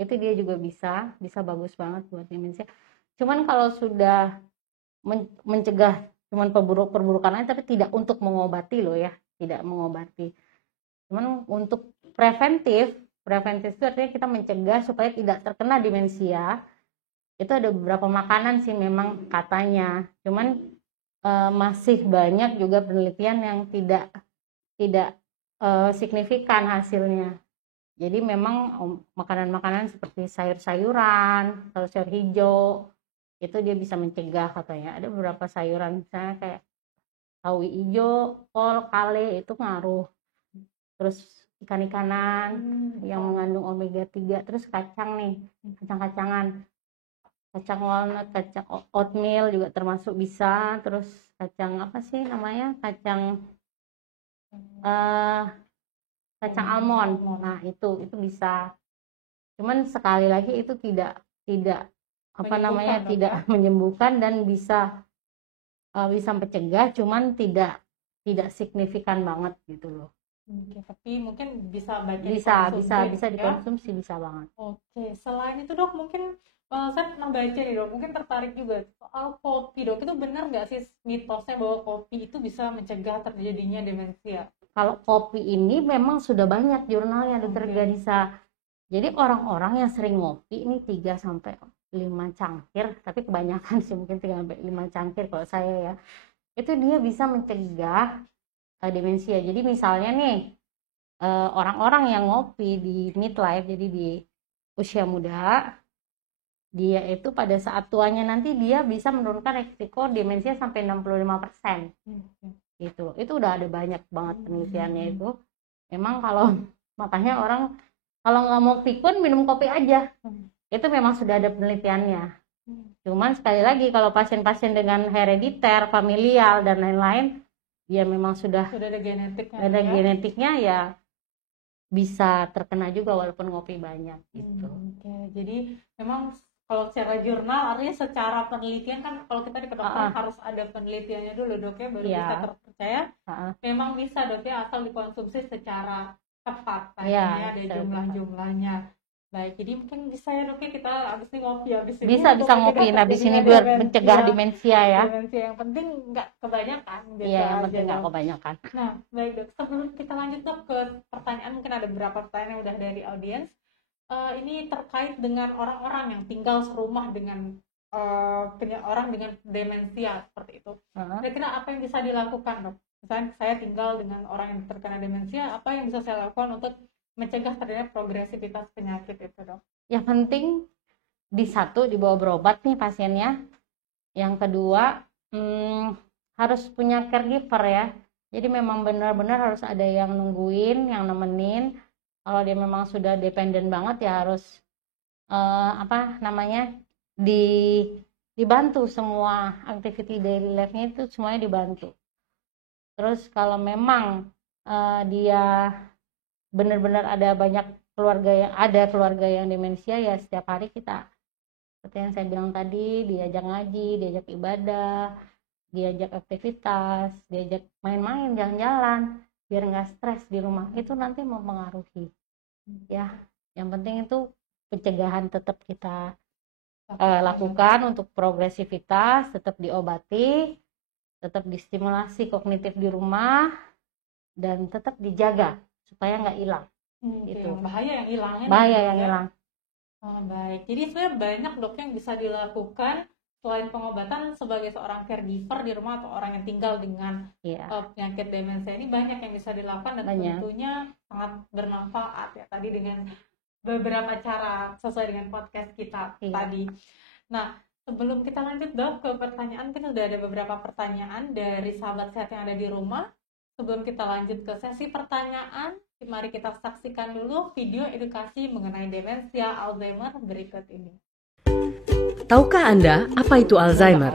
Itu dia juga bisa bagus banget buat demensia. Cuman kalau sudah mencegah cuman perburukan aja, tapi tidak untuk mengobati loh ya, tidak mengobati. Cuman untuk preventif itu artinya kita mencegah supaya tidak terkena demensia. Itu ada beberapa makanan sih memang katanya, cuman masih banyak juga penelitian yang tidak signifikan hasilnya. Jadi memang makanan-makanan seperti sayur-sayuran, sayur hijau, itu dia bisa mencegah katanya. Ada beberapa sayuran misalnya kayak sawi hijau, kol, kale, itu ngaruh. Terus ikan-ikanan yang mengandung omega 3, terus kacang nih, kacang-kacangan, kacang walnut, kacang oatmeal juga termasuk bisa, terus kacang apa sih namanya, kacang almond. Nah, itu bisa. Cuman sekali lagi itu tidak tidak menyembuhkan dan bisa mencegah, cuman tidak signifikan banget gitu loh. Oke, tapi mungkin bisa dikonsumsi, bisa banget. Oke, selain itu dok, mungkin saya pernah baca nih dok, mungkin tertarik juga soal kopi dok. Itu benar nggak sih mitosnya bahwa kopi itu bisa mencegah terjadinya demensia? Kalau kopi ini memang sudah banyak jurnalnya, dokter Ghanisa. Jadi orang-orang yang sering ngopi ini 3-5 cangkir, tapi kebanyakan sih mungkin 3-5 cangkir kalau saya ya, itu dia bisa mencegah demensia. Jadi misalnya nih orang-orang yang ngopi di midlife, jadi di usia muda, dia itu pada saat tuanya nanti dia bisa menurunkan resiko demensia sampai 65%. Gitu. Itu udah ada banyak banget penelitiannya itu. Memang kalau makanya orang kalau nggak mau pikun minum kopi aja. Itu memang sudah ada penelitiannya. Cuman sekali lagi kalau pasien-pasien dengan herediter, familial dan lain-lain, dia memang sudah ada genetiknya. Ada genetiknya ya bisa terkena juga walaupun ngopi banyak gitu. Oke. Jadi memang kalau secara jurnal, artinya secara penelitian kan kalau kita di kedokteran harus ada penelitiannya dulu dok ya, baru bisa terpercaya. Memang bisa dok ya, asal dikonsumsi secara tepat, tadinya ada jumlah-jumlahnya. Baik, jadi mungkin bisa ya dok ya, kita abis ini ngopi, bisa ngopi abis ini biar mencegah demensia ya. Demensia yang penting nggak kebanyakan. Iya, yang penting nggak kebanyakan. Nah, baik dok, sebelum kita lanjut dok ke pertanyaan, mungkin ada beberapa pertanyaan yang udah dari audiens. Ini terkait dengan orang-orang yang tinggal serumah dengan orang dengan demensia seperti itu. Kira-kira apa yang bisa dilakukan dok? Misalnya saya tinggal dengan orang yang terkena demensia, apa yang bisa saya lakukan untuk mencegah terjadinya progresivitas penyakit itu dok? Yang penting dibawa berobat nih pasiennya. Yang kedua harus punya caregiver ya. Jadi memang benar-benar harus ada yang nungguin, yang nemenin. Kalau dia memang sudah dependen banget ya harus dibantu semua activity daily life-nya itu semuanya dibantu. Terus kalau memang dia benar-benar ada keluarga yang demensia ya, setiap hari kita seperti yang saya bilang tadi, diajak ngaji, diajak ibadah, diajak aktivitas, diajak main-main, jalan-jalan biar nggak stres di rumah. Itu nanti mempengaruhi ya. Yang penting itu pencegahan tetap kita lakukan untuk progresivitas, tetap diobati, tetap distimulasi kognitif di rumah, dan tetap dijaga supaya nggak hilang. Gitu. Bahaya yang hilang. Baik. Jadi sebenarnya banyak dok yang bisa dilakukan selain pengobatan sebagai seorang caregiver di rumah atau orang yang tinggal dengan penyakit demensia ini, banyak yang bisa dilakukan dan tentunya sangat bermanfaat ya tadi dengan beberapa cara sesuai dengan podcast kita tadi. Nah, sebelum kita lanjut dok ke pertanyaan, kita sudah ada beberapa pertanyaan dari sahabat sehat yang ada di rumah. Sebelum kita lanjut ke sesi pertanyaan, mari kita saksikan dulu video edukasi mengenai demensia Alzheimer berikut ini. Tahukah Anda apa itu Alzheimer?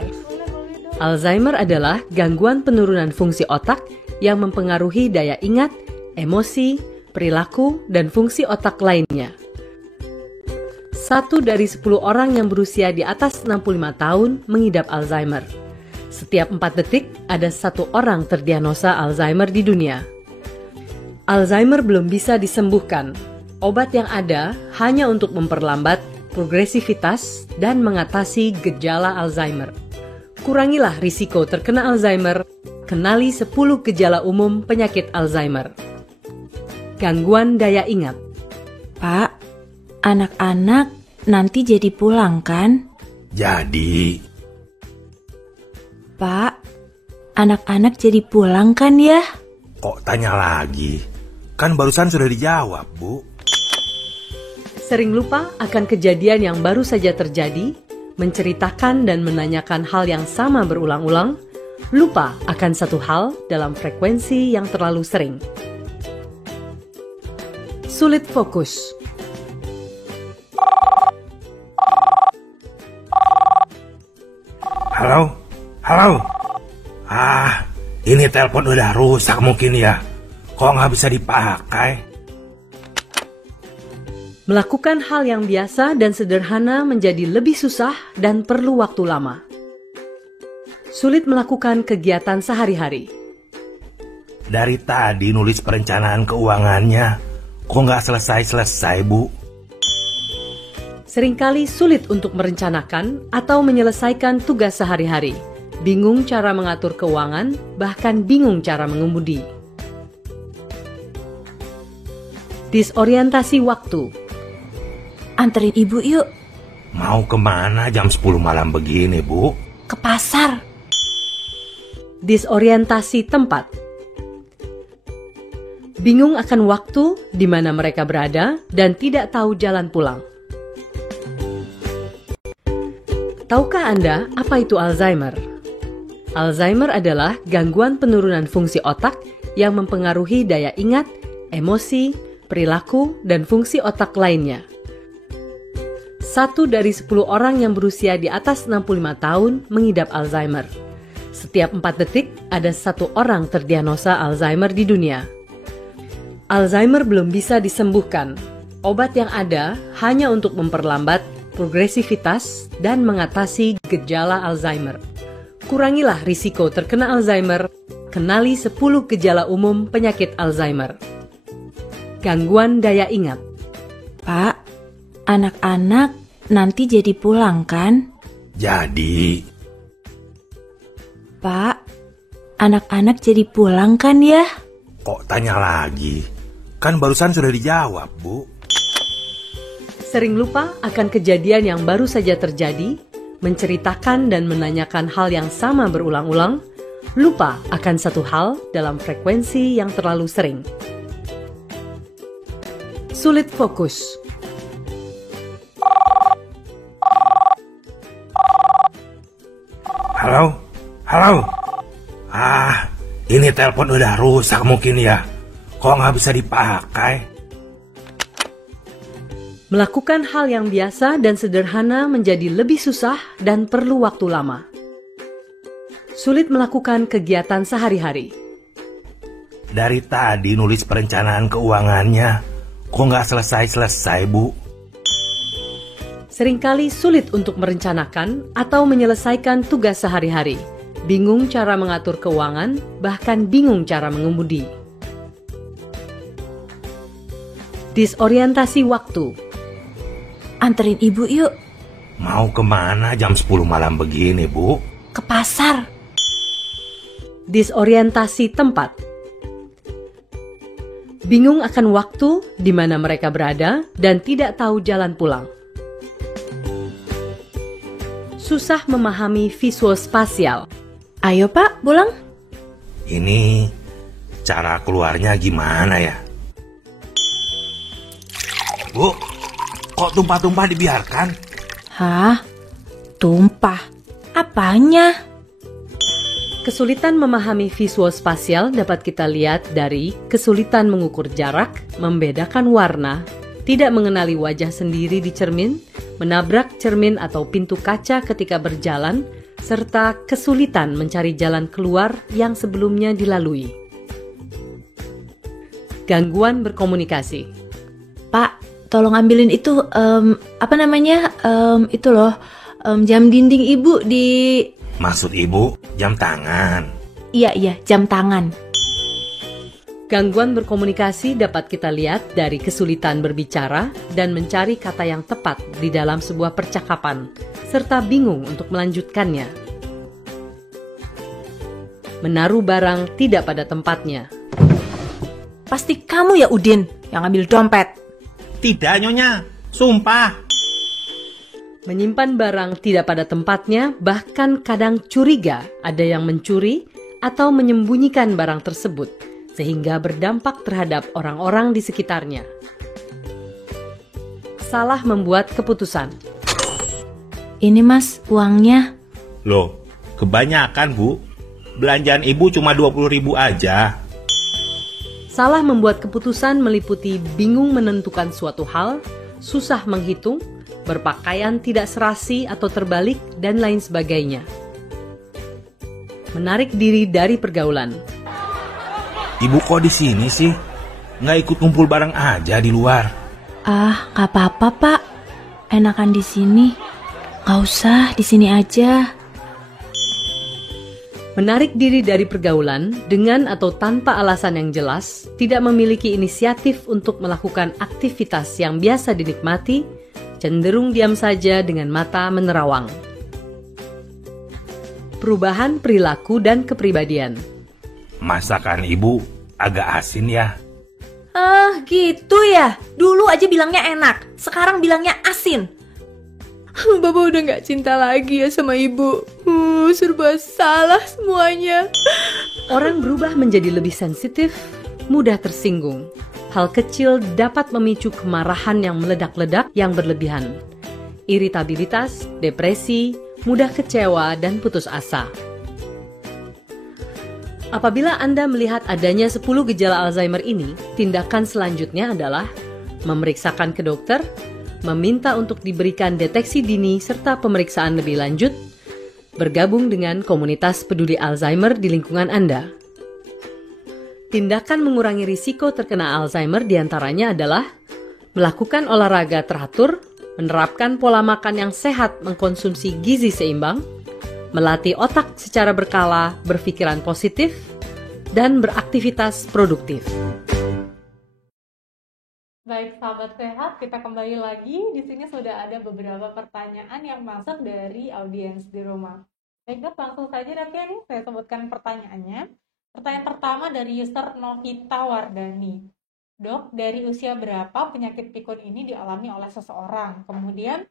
Alzheimer adalah gangguan penurunan fungsi otak yang mempengaruhi daya ingat, emosi, perilaku, dan fungsi otak lainnya. 1 dari 10 orang yang berusia di atas 65 tahun mengidap Alzheimer. Setiap 4 detik ada 1 orang terdiagnosa Alzheimer di dunia. Alzheimer belum bisa disembuhkan. Obat yang ada hanya untuk memperlambat progresivitas dan mengatasi gejala Alzheimer. Kurangilah risiko terkena Alzheimer. Kenali 10 gejala umum penyakit Alzheimer. Gangguan daya ingat. Pak, anak-anak nanti jadi pulang kan? Jadi. Pak, anak-anak jadi pulang kan ya? Kok tanya lagi? Kan barusan sudah dijawab, Bu. Sering lupa akan kejadian yang baru saja terjadi, menceritakan dan menanyakan hal yang sama berulang-ulang, lupa akan satu hal dalam frekuensi yang terlalu sering. sulit fokus. Halo? Halo? Ini telepon udah rusak mungkin ya. Kok nggak bisa dipakai? Melakukan hal yang biasa dan sederhana menjadi lebih susah dan perlu waktu lama. Sulit melakukan kegiatan sehari-hari. Dari tadi nulis perencanaan keuangannya, kok nggak selesai-selesai, Bu? Seringkali sulit untuk merencanakan atau menyelesaikan tugas sehari-hari. Bingung cara mengatur keuangan, bahkan bingung cara mengemudi. Disorientasi waktu. Anterin ibu yuk. Mau kemana jam 10 malam begini, Bu? Ke pasar. Disorientasi tempat. Bingung akan waktu di mana mereka berada dan tidak tahu jalan pulang. Tahukah Anda apa itu Alzheimer? Alzheimer adalah gangguan penurunan fungsi otak yang mempengaruhi daya ingat, emosi, perilaku, dan fungsi otak lainnya. 1 dari 10 orang yang berusia di atas 65 tahun mengidap Alzheimer. Setiap 4 detik ada 1 orang terdiagnosa Alzheimer di dunia. Alzheimer belum bisa disembuhkan. Obat yang ada hanya untuk memperlambat progresivitas dan mengatasi gejala Alzheimer. Kurangilah risiko terkena Alzheimer. Kenali 10 gejala umum penyakit Alzheimer. Gangguan daya ingat. Pak, anak-anak nanti jadi pulang kan? Jadi, Pak, anak-anak jadi pulang kan ya? kok tanya lagi? Kan barusan sudah dijawab, Bu. Sering lupa akan kejadian yang baru saja terjadi, menceritakan dan menanyakan hal yang sama berulang-ulang, lupa akan satu hal dalam frekuensi yang terlalu sering. Sulit fokus. Halo? Halo? Ini telepon udah rusak mungkin ya. Kok nggak bisa dipakai? Melakukan hal yang biasa dan sederhana menjadi lebih susah dan perlu waktu lama. Sulit melakukan kegiatan sehari-hari. Dari tadi nulis perencanaan keuangannya, kok nggak selesai-selesai, Bu? Seringkali sulit untuk merencanakan atau menyelesaikan tugas sehari-hari. Bingung cara mengatur keuangan, bahkan bingung cara mengemudi. Disorientasi waktu. Anterin ibu yuk. Mau kemana jam 10 malam begini, Bu? Ke pasar. Disorientasi tempat. Bingung akan waktu di mana mereka berada dan tidak tahu jalan pulang. Susah memahami visual spasial. Ayo Pak, pulang. Ini cara keluarnya gimana ya? Bu, kok tumpah-tumpah dibiarkan? Hah? Tumpah? Apanya? Kesulitan memahami visual spasial dapat kita lihat dari kesulitan mengukur jarak, membedakan warna, tidak mengenali wajah sendiri di cermin, menabrak cermin atau pintu kaca ketika berjalan, serta kesulitan mencari jalan keluar yang sebelumnya dilalui. Gangguan berkomunikasi. Pak, tolong ambilin itu, itu loh, jam dinding ibu di... Maksud Ibu, jam tangan. Iya, jam tangan. Gangguan berkomunikasi dapat kita lihat dari kesulitan berbicara dan mencari kata yang tepat di dalam sebuah percakapan, serta bingung untuk melanjutkannya. Menaruh barang tidak pada tempatnya. Pasti kamu ya Udin yang ambil dompet. Tidak, Nyonya. Sumpah. Menyimpan barang tidak pada tempatnya, bahkan kadang curiga ada yang mencuri atau menyembunyikan barang tersebut, sehingga berdampak terhadap orang-orang di sekitarnya. Salah membuat keputusan. Ini Mas, uangnya. Loh, kebanyakan Bu. Belanjaan Ibu cuma 20.000 aja. Salah membuat keputusan meliputi bingung menentukan suatu hal, susah menghitung, berpakaian tidak serasi atau terbalik, dan lain sebagainya. Menarik diri dari pergaulan. Ibu kok di sini sih? Nggak ikut kumpul bareng aja di luar? Ah, nggak apa-apa, Pak. Enakan di sini. Nggak usah, di sini aja. Menarik diri dari pergaulan dengan atau tanpa alasan yang jelas, tidak memiliki inisiatif untuk melakukan aktivitas yang biasa dinikmati, cenderung diam saja dengan mata menerawang. Perubahan perilaku dan kepribadian. Masakan ibu agak asin ya. Ah, gitu ya. Dulu aja bilangnya enak, sekarang bilangnya asin. Bapak udah gak cinta lagi ya sama ibu. Serba salah semuanya. Orang berubah menjadi lebih sensitif, mudah tersinggung. Hal kecil dapat memicu kemarahan yang meledak-ledak yang berlebihan. Iritabilitas, depresi, mudah kecewa, dan putus asa. Apabila Anda melihat adanya 10 gejala Alzheimer ini, tindakan selanjutnya adalah memeriksakan ke dokter, meminta untuk diberikan deteksi dini serta pemeriksaan lebih lanjut, bergabung dengan komunitas peduli Alzheimer di lingkungan Anda. Tindakan mengurangi risiko terkena Alzheimer diantaranya adalah melakukan olahraga teratur, menerapkan pola makan yang sehat, mengkonsumsi gizi seimbang, melatih otak secara berkala, berpikiran positif, dan beraktivitas produktif. Baik, sahabat sehat, kita kembali lagi. Di sini sudah ada beberapa pertanyaan yang masuk dari audiens di rumah. Baik dok, langsung saja dok ya nih, saya sebutkan pertanyaannya. Pertanyaan pertama dari user Novita Wardani. Dok, dari usia berapa penyakit pikun ini dialami oleh seseorang? Kemudian,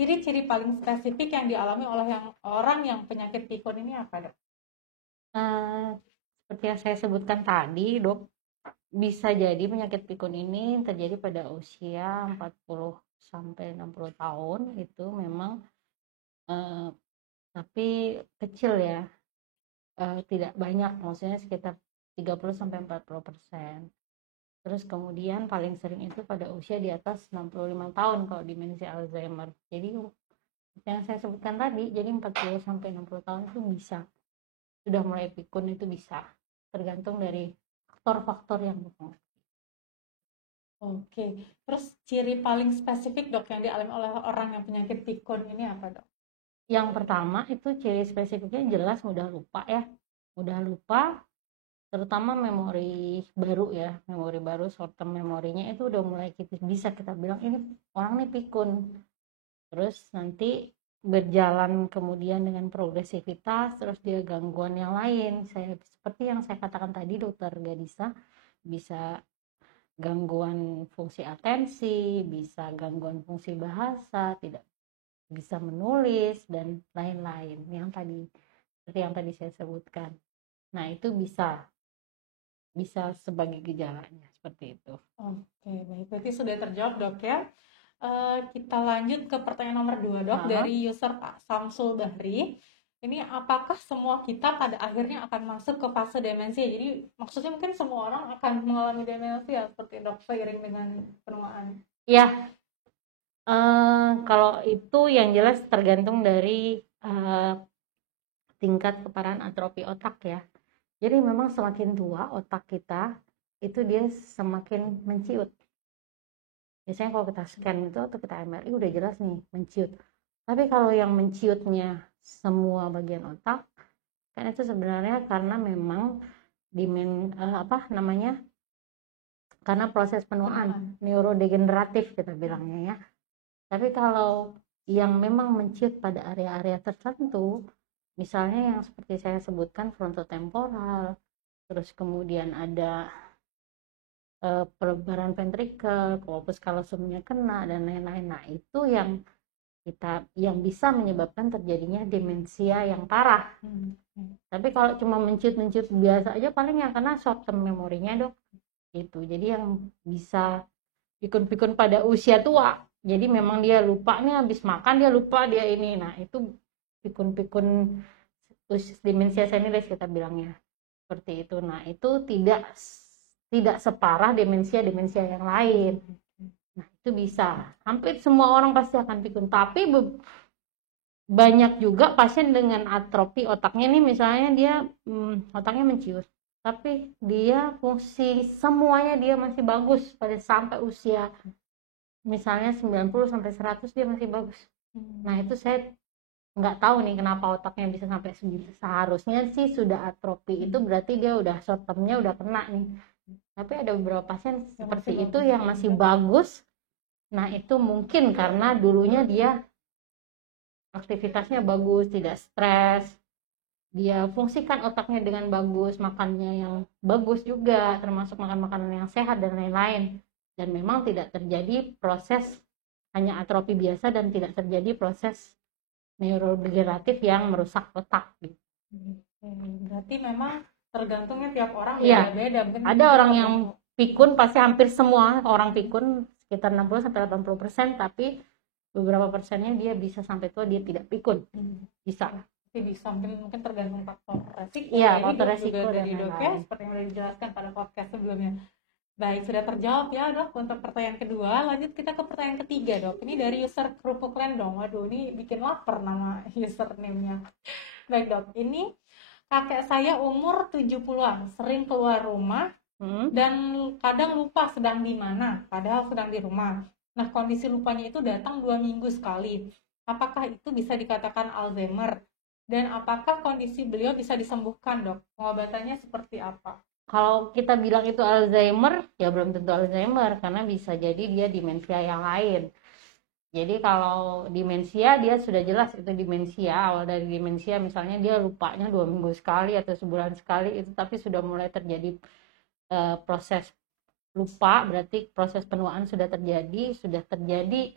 ciri-ciri paling spesifik yang dialami oleh orang yang penyakit pikun ini apa dok? Seperti yang saya sebutkan tadi dok, bisa jadi penyakit pikun ini terjadi pada usia 40 sampai 60 tahun itu memang tapi kecil ya, tidak banyak, maksudnya sekitar 30 sampai 40%. Terus kemudian paling sering itu pada usia di atas 65 tahun kalau demensia Alzheimer. Jadi yang saya sebutkan tadi, jadi 40 sampai 60 tahun itu bisa sudah mulai pikun, itu bisa tergantung dari faktor-faktor yang berpengaruh. Oke, terus ciri paling spesifik dok yang dialami oleh orang yang penyakit pikun ini apa dok? Yang pertama itu ciri spesifiknya jelas mudah lupa ya, mudah lupa, terutama memori baru ya, memori baru, short term memorinya itu udah mulai bisa kita bilang ini orang nih pikun. Terus nanti berjalan kemudian dengan progresivitas, terus dia gangguan yang lain. Seperti yang saya katakan tadi, dokter Gadisa, bisa gangguan fungsi atensi, bisa gangguan fungsi bahasa, tidak bisa menulis, dan lain-lain yang tadi, seperti yang tadi saya sebutkan. Nah, itu bisa sebagai gejalanya seperti itu. Oke, baik. Berarti sudah terjawab dok ya. Kita lanjut ke pertanyaan nomor 2 dok, dari user Pak Samsul Bahri. Ini apakah semua kita pada akhirnya akan masuk ke fase demensia? Jadi maksudnya mungkin semua orang akan mengalami demensia seperti dok seiring dengan penuaan. Ya, kalau itu yang jelas tergantung dari tingkat keparahan atrofi otak ya. Jadi memang semakin tua otak kita itu dia semakin menciut. Biasanya kalau kita scan itu atau kita MRI udah jelas nih menciut. Tapi kalau yang menciutnya semua bagian otak, kan itu sebenarnya karena memang karena proses penuaan neurodegeneratif kita bilangnya ya. Tapi kalau yang memang menciut pada area-area tertentu, misalnya yang seperti saya sebutkan frontotemporal, terus kemudian ada pelebaran ventrikel, corpus callosumnya kena, dan lain-lain. Nah, itu yang bisa menyebabkan terjadinya demensia yang parah. Tapi kalau cuma menciut biasa aja, paling yang kena short term memorinya dok. Itu. Jadi yang bisa pikun-pikun pada usia tua. Jadi memang dia lupa nih, habis makan dia lupa dia ini. Nah, itu pikun-pikun demensia senilis kita bilangnya. Seperti itu. Nah, itu tidak separah demensia yang lain. Nah, itu bisa. Hampir semua orang pasti akan pikun. Tapi banyak juga pasien dengan atrofi otaknya nih, misalnya dia otaknya mencius, tapi dia fungsi semuanya dia masih bagus pada sampai usia misalnya 90 sampai 100 dia masih bagus. Nah, itu saya nggak tahu nih kenapa otaknya bisa sampai segitu. Seharusnya sih sudah atrofi, itu berarti dia udah short termnya udah kena nih. Tapi ada beberapa pasien seperti itu yang masih bagus. Nah, itu mungkin karena dulunya dia aktivitasnya bagus, tidak stres, dia fungsikan otaknya dengan bagus, makannya yang bagus juga, termasuk makan makanan yang sehat dan lain-lain. Dan memang tidak terjadi proses hanya atrofi biasa dan tidak terjadi proses neurodegeneratif yang merusak otak. Berarti memang tergantungnya tiap orang Iya. beda-beda. Ada orang yang pikun, pasti hampir semua orang pikun sekitar 60-80%, tapi beberapa persennya dia bisa sampai tua dia tidak pikun. Bisa. Bisa mungkin tergantung faktor resiko. Iya, Ini faktor juga resiko dari dan Dok ya, lain-lain. seperti yang sudah dijelaskan pada podcast sebelumnya. Baik, sudah terjawab ya Dok untuk pertanyaan kedua. Lanjut kita ke pertanyaan ketiga Dok. Ini dari user Kerupuk Lendong. Waduh, ini bikin lapar nama username-nya. Baik Dok, ini kakek saya umur 70-an, sering keluar rumah dan kadang lupa sedang di mana, padahal sedang di rumah. Nah, kondisi lupanya itu datang 2 minggu sekali. Apakah itu bisa dikatakan Alzheimer? Dan apakah kondisi beliau bisa disembuhkan, Dok? Pengobatannya seperti apa? Kalau kita bilang itu Alzheimer, ya belum tentu Alzheimer, karena bisa jadi dia demensia yang lain. Jadi kalau demensia dia sudah jelas itu demensia, awal dari demensia misalnya dia lupanya 2 minggu sekali atau sebulan sekali itu, tapi sudah mulai terjadi proses lupa, berarti proses penuaan sudah terjadi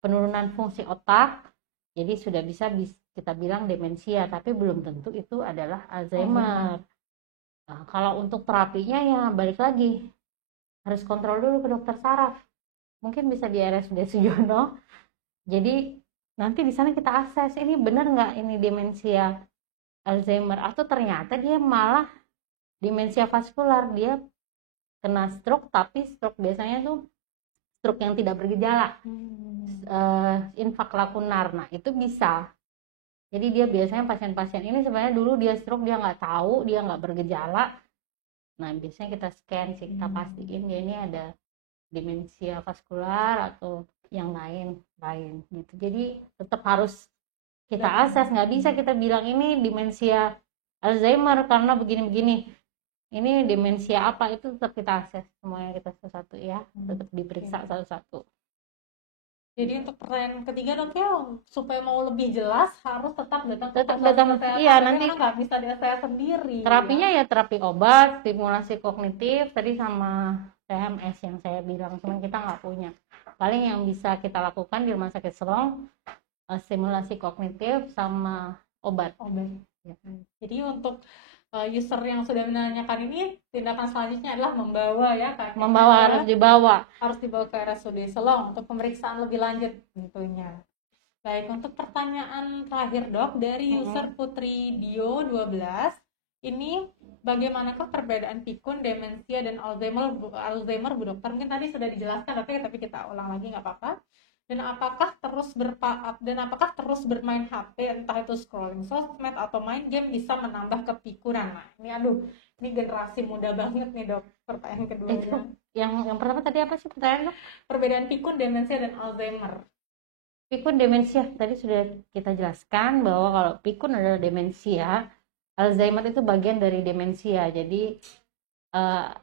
penurunan fungsi otak, jadi sudah bisa kita bilang demensia, tapi belum tentu itu adalah Alzheimer. Nah, kalau untuk terapinya ya balik lagi, harus kontrol dulu ke dokter saraf. Mungkin bisa di RSUD Sujono. Jadi nanti di sana kita akses ini benar nggak ini demensia Alzheimer, atau ternyata dia malah demensia vaskular, dia kena stroke, tapi stroke biasanya tuh stroke yang tidak bergejala, infak lakunar. Nah, itu bisa. Jadi dia biasanya pasien-pasien ini sebenarnya dulu dia stroke, dia nggak tahu, dia nggak bergejala. Nah, biasanya kita scan sih, kita pastiin dia ini ada demensia vaskular atau yang lain gitu. Jadi tetap harus kita akses, nggak bisa kita bilang ini demensia Alzheimer karena begini-begini. Ini demensia apa, itu tetap kita akses semuanya, kita satu-satu ya, tetap diperiksa satu-satu. Jadi untuk pertanyaan ketiga Dok ya, supaya mau lebih jelas harus tetap datang ke Tetap fasilitas datang, kesehatan, iya, karena nanti nggak bisa saya sendiri. terapinya ya terapi obat, stimulasi kognitif tadi sama TMS yang saya bilang, cuman kita nggak punya. Paling yang bisa kita lakukan di Rumah Sakit Serong stimulasi kognitif sama obat. Ya. Jadi untuk user yang sudah menanyakan ini, tindakan selanjutnya adalah membawa ya Kak. Harus dibawa ke RSUD Selong untuk pemeriksaan lebih lanjut tentunya. Baik, untuk pertanyaan terakhir Dok dari user Putri Dio 12, ini bagaimanakah perbedaan pikun, demensia dan Alzheimer Bu Dokter? Mungkin tadi sudah dijelaskan tapi kita ulang lagi nggak apa-apa. Dan apakah terus bermain HP, entah itu scrolling sosmed atau main game, bisa menambah kepikunan? Nah, ini generasi muda banget nih Dok. Pertanyaan kedua. Yang pertama tadi apa sih pertanyaan Dok? Perbedaan pikun, demensia dan Alzheimer. Pikun demensia tadi sudah kita jelaskan bahwa kalau pikun adalah demensia, Alzheimer itu bagian dari demensia. Jadi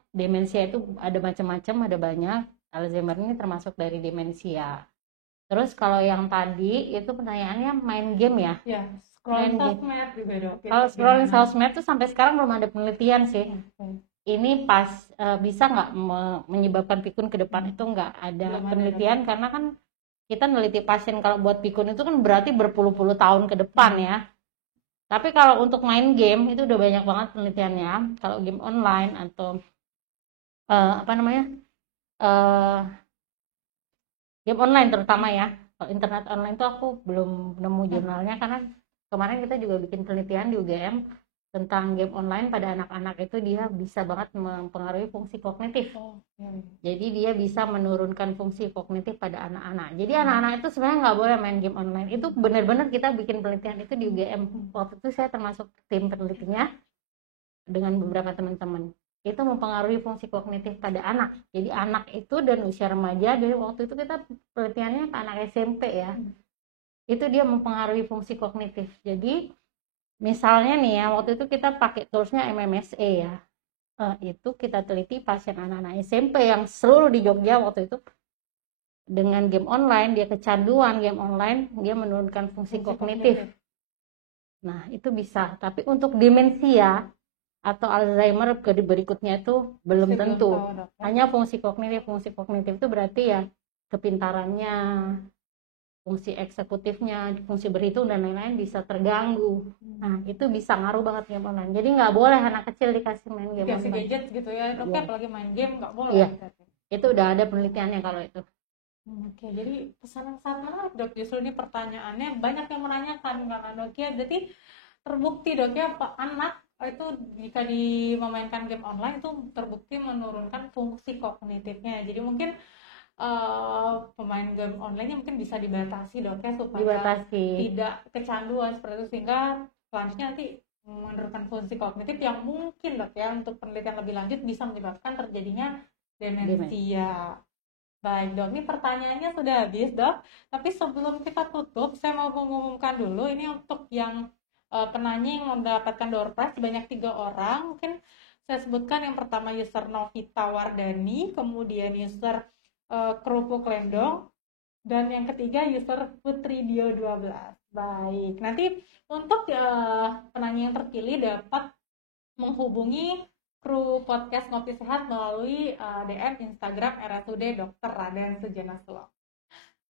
demensia itu ada macam-macam, ada banyak. Alzheimer ini termasuk dari demensia. Terus kalau yang tadi itu pertanyaannya main game ya? Ya, scrolling sosmed juga Dok. Kalau scrolling sosmed tuh sampai sekarang belum ada penelitian sih. Ini pas bisa nggak menyebabkan pikun ke depan, itu nggak ada penelitian, karena kan kita neliti pasien kalau buat pikun itu kan berarti berpuluh-puluh tahun ke depan ya. Tapi kalau untuk main game itu udah banyak banget penelitiannya. Kalau game online atau game online terutama ya. Kalau internet online tuh aku belum nemu jurnalnya, karena kemarin kita juga bikin penelitian di UGM tentang game online pada anak-anak itu dia bisa banget mempengaruhi fungsi kognitif. Jadi dia bisa menurunkan fungsi kognitif pada anak-anak. Jadi anak-anak itu sebenarnya nggak boleh main game online. Itu benar-benar kita bikin penelitian itu di UGM. Waktu itu saya termasuk tim penelitinya dengan beberapa teman-teman. Itu mempengaruhi fungsi kognitif pada anak. Jadi anak itu dan usia remaja, dari waktu itu kita penelitiannya ke anak SMP ya. Itu dia mempengaruhi fungsi kognitif. Jadi misalnya nih ya, waktu itu kita pakai toolsnya MMSE ya. Itu kita teliti pasien anak-anak SMP yang seluruh di Jogja waktu itu dengan game online, dia kecanduan game online, dia menurunkan fungsi kognitif. Nah, itu bisa. Tapi untuk demensia atau Alzheimer berikutnya itu belum tentu. Hanya fungsi kognitif. Fungsi kognitif itu berarti ya kepintarannya, fungsi eksekutifnya, fungsi berhitung dan lain-lain bisa terganggu. Nah, itu bisa ngaruh banget game online. Jadi nggak boleh anak kecil dikasih main game online. Dikasih gadget gitu ya, Dok, apalagi main game nggak boleh. Iya. Itu udah ada penelitiannya kalau itu. Oke, jadi pesan yang sangat menarik, Dok. Justru ini pertanyaannya banyak yang menanyakan karena Dok ya, berarti terbukti Dok ya, anak itu jika memainkan game online itu terbukti menurunkan fungsi kognitifnya. Jadi mungkin pemain game online mungkin bisa dibatasi Dok ya, supaya tidak kecanduan seperti itu, sehingga selanjutnya nanti menurunkan fungsi kognitif yang mungkin Dok ya untuk penelitian lebih lanjut bisa menyebabkan terjadinya demensia. Baik Dok, ini pertanyaannya sudah habis Dok, tapi sebelum kita tutup saya mau mengumumkan dulu ini untuk yang penanya yang mendapatkan door prize sebanyak 3 orang. Mungkin saya sebutkan yang pertama user Novita Wardani, kemudian user Kerupuk Lendong, dan yang ketiga user Putri Dio 12. Baik, nanti untuk penanya yang terpilih dapat menghubungi kru podcast Ngopi Sehat melalui DM Instagram RSUD Dr. Raden Sujana Sulap.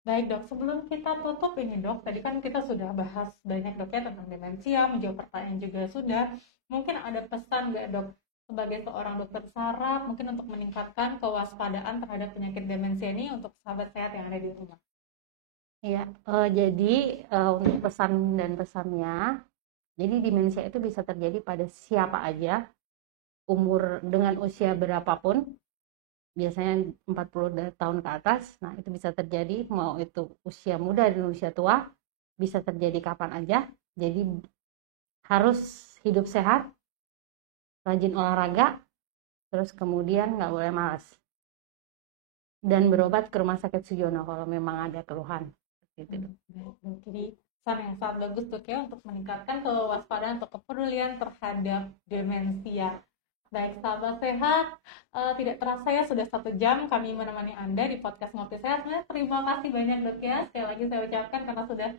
Baik Dok, sebelum kita tutup ini Dok, tadi kan kita sudah bahas banyak Dok ya tentang demensia, menjawab pertanyaan juga sudah. Mungkin ada pesan nggak Dok sebagai seorang dokter saraf mungkin untuk meningkatkan kewaspadaan terhadap penyakit demensia ini untuk sahabat sehat yang ada di rumah? Iya, jadi untuk pesan dan pesannya, jadi demensia itu bisa terjadi pada siapa aja, umur dengan usia berapapun, biasanya 40 tahun ke atas. Nah, itu bisa terjadi mau itu usia muda dan usia tua, bisa terjadi kapan aja. Jadi harus hidup sehat, rajin olahraga, terus kemudian nggak boleh malas, dan berobat ke rumah sakit Sujono kalau memang ada keluhan. Gitu. Jadi saran yang sangat bagus Dok ya untuk meningkatkan kewaspadaan atau kepedulian terhadap demensia. Baik sahabat sehat, tidak terasa ya sudah 1 jam kami menemani Anda di podcast Ngopi Sehat. Terima kasih banyak Dok ya, sekali lagi saya ucapkan karena sudah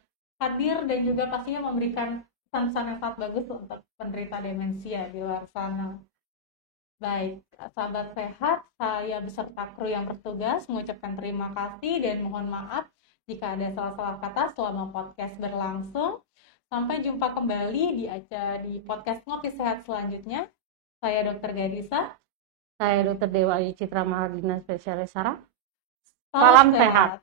hadir dan juga pastinya memberikan pesan-pesan yang sangat bagus untuk penderita demensia di luar sana. Baik, sahabat sehat, saya beserta kru yang bertugas mengucapkan terima kasih dan mohon maaf jika ada salah-salah kata selama podcast berlangsung. Sampai jumpa kembali di podcast Ngopi Sehat selanjutnya. Saya Dr. Gadisa. Saya Dr. Dewa Ayu Citra Mahardina, spesialis saraf. Salam sehat.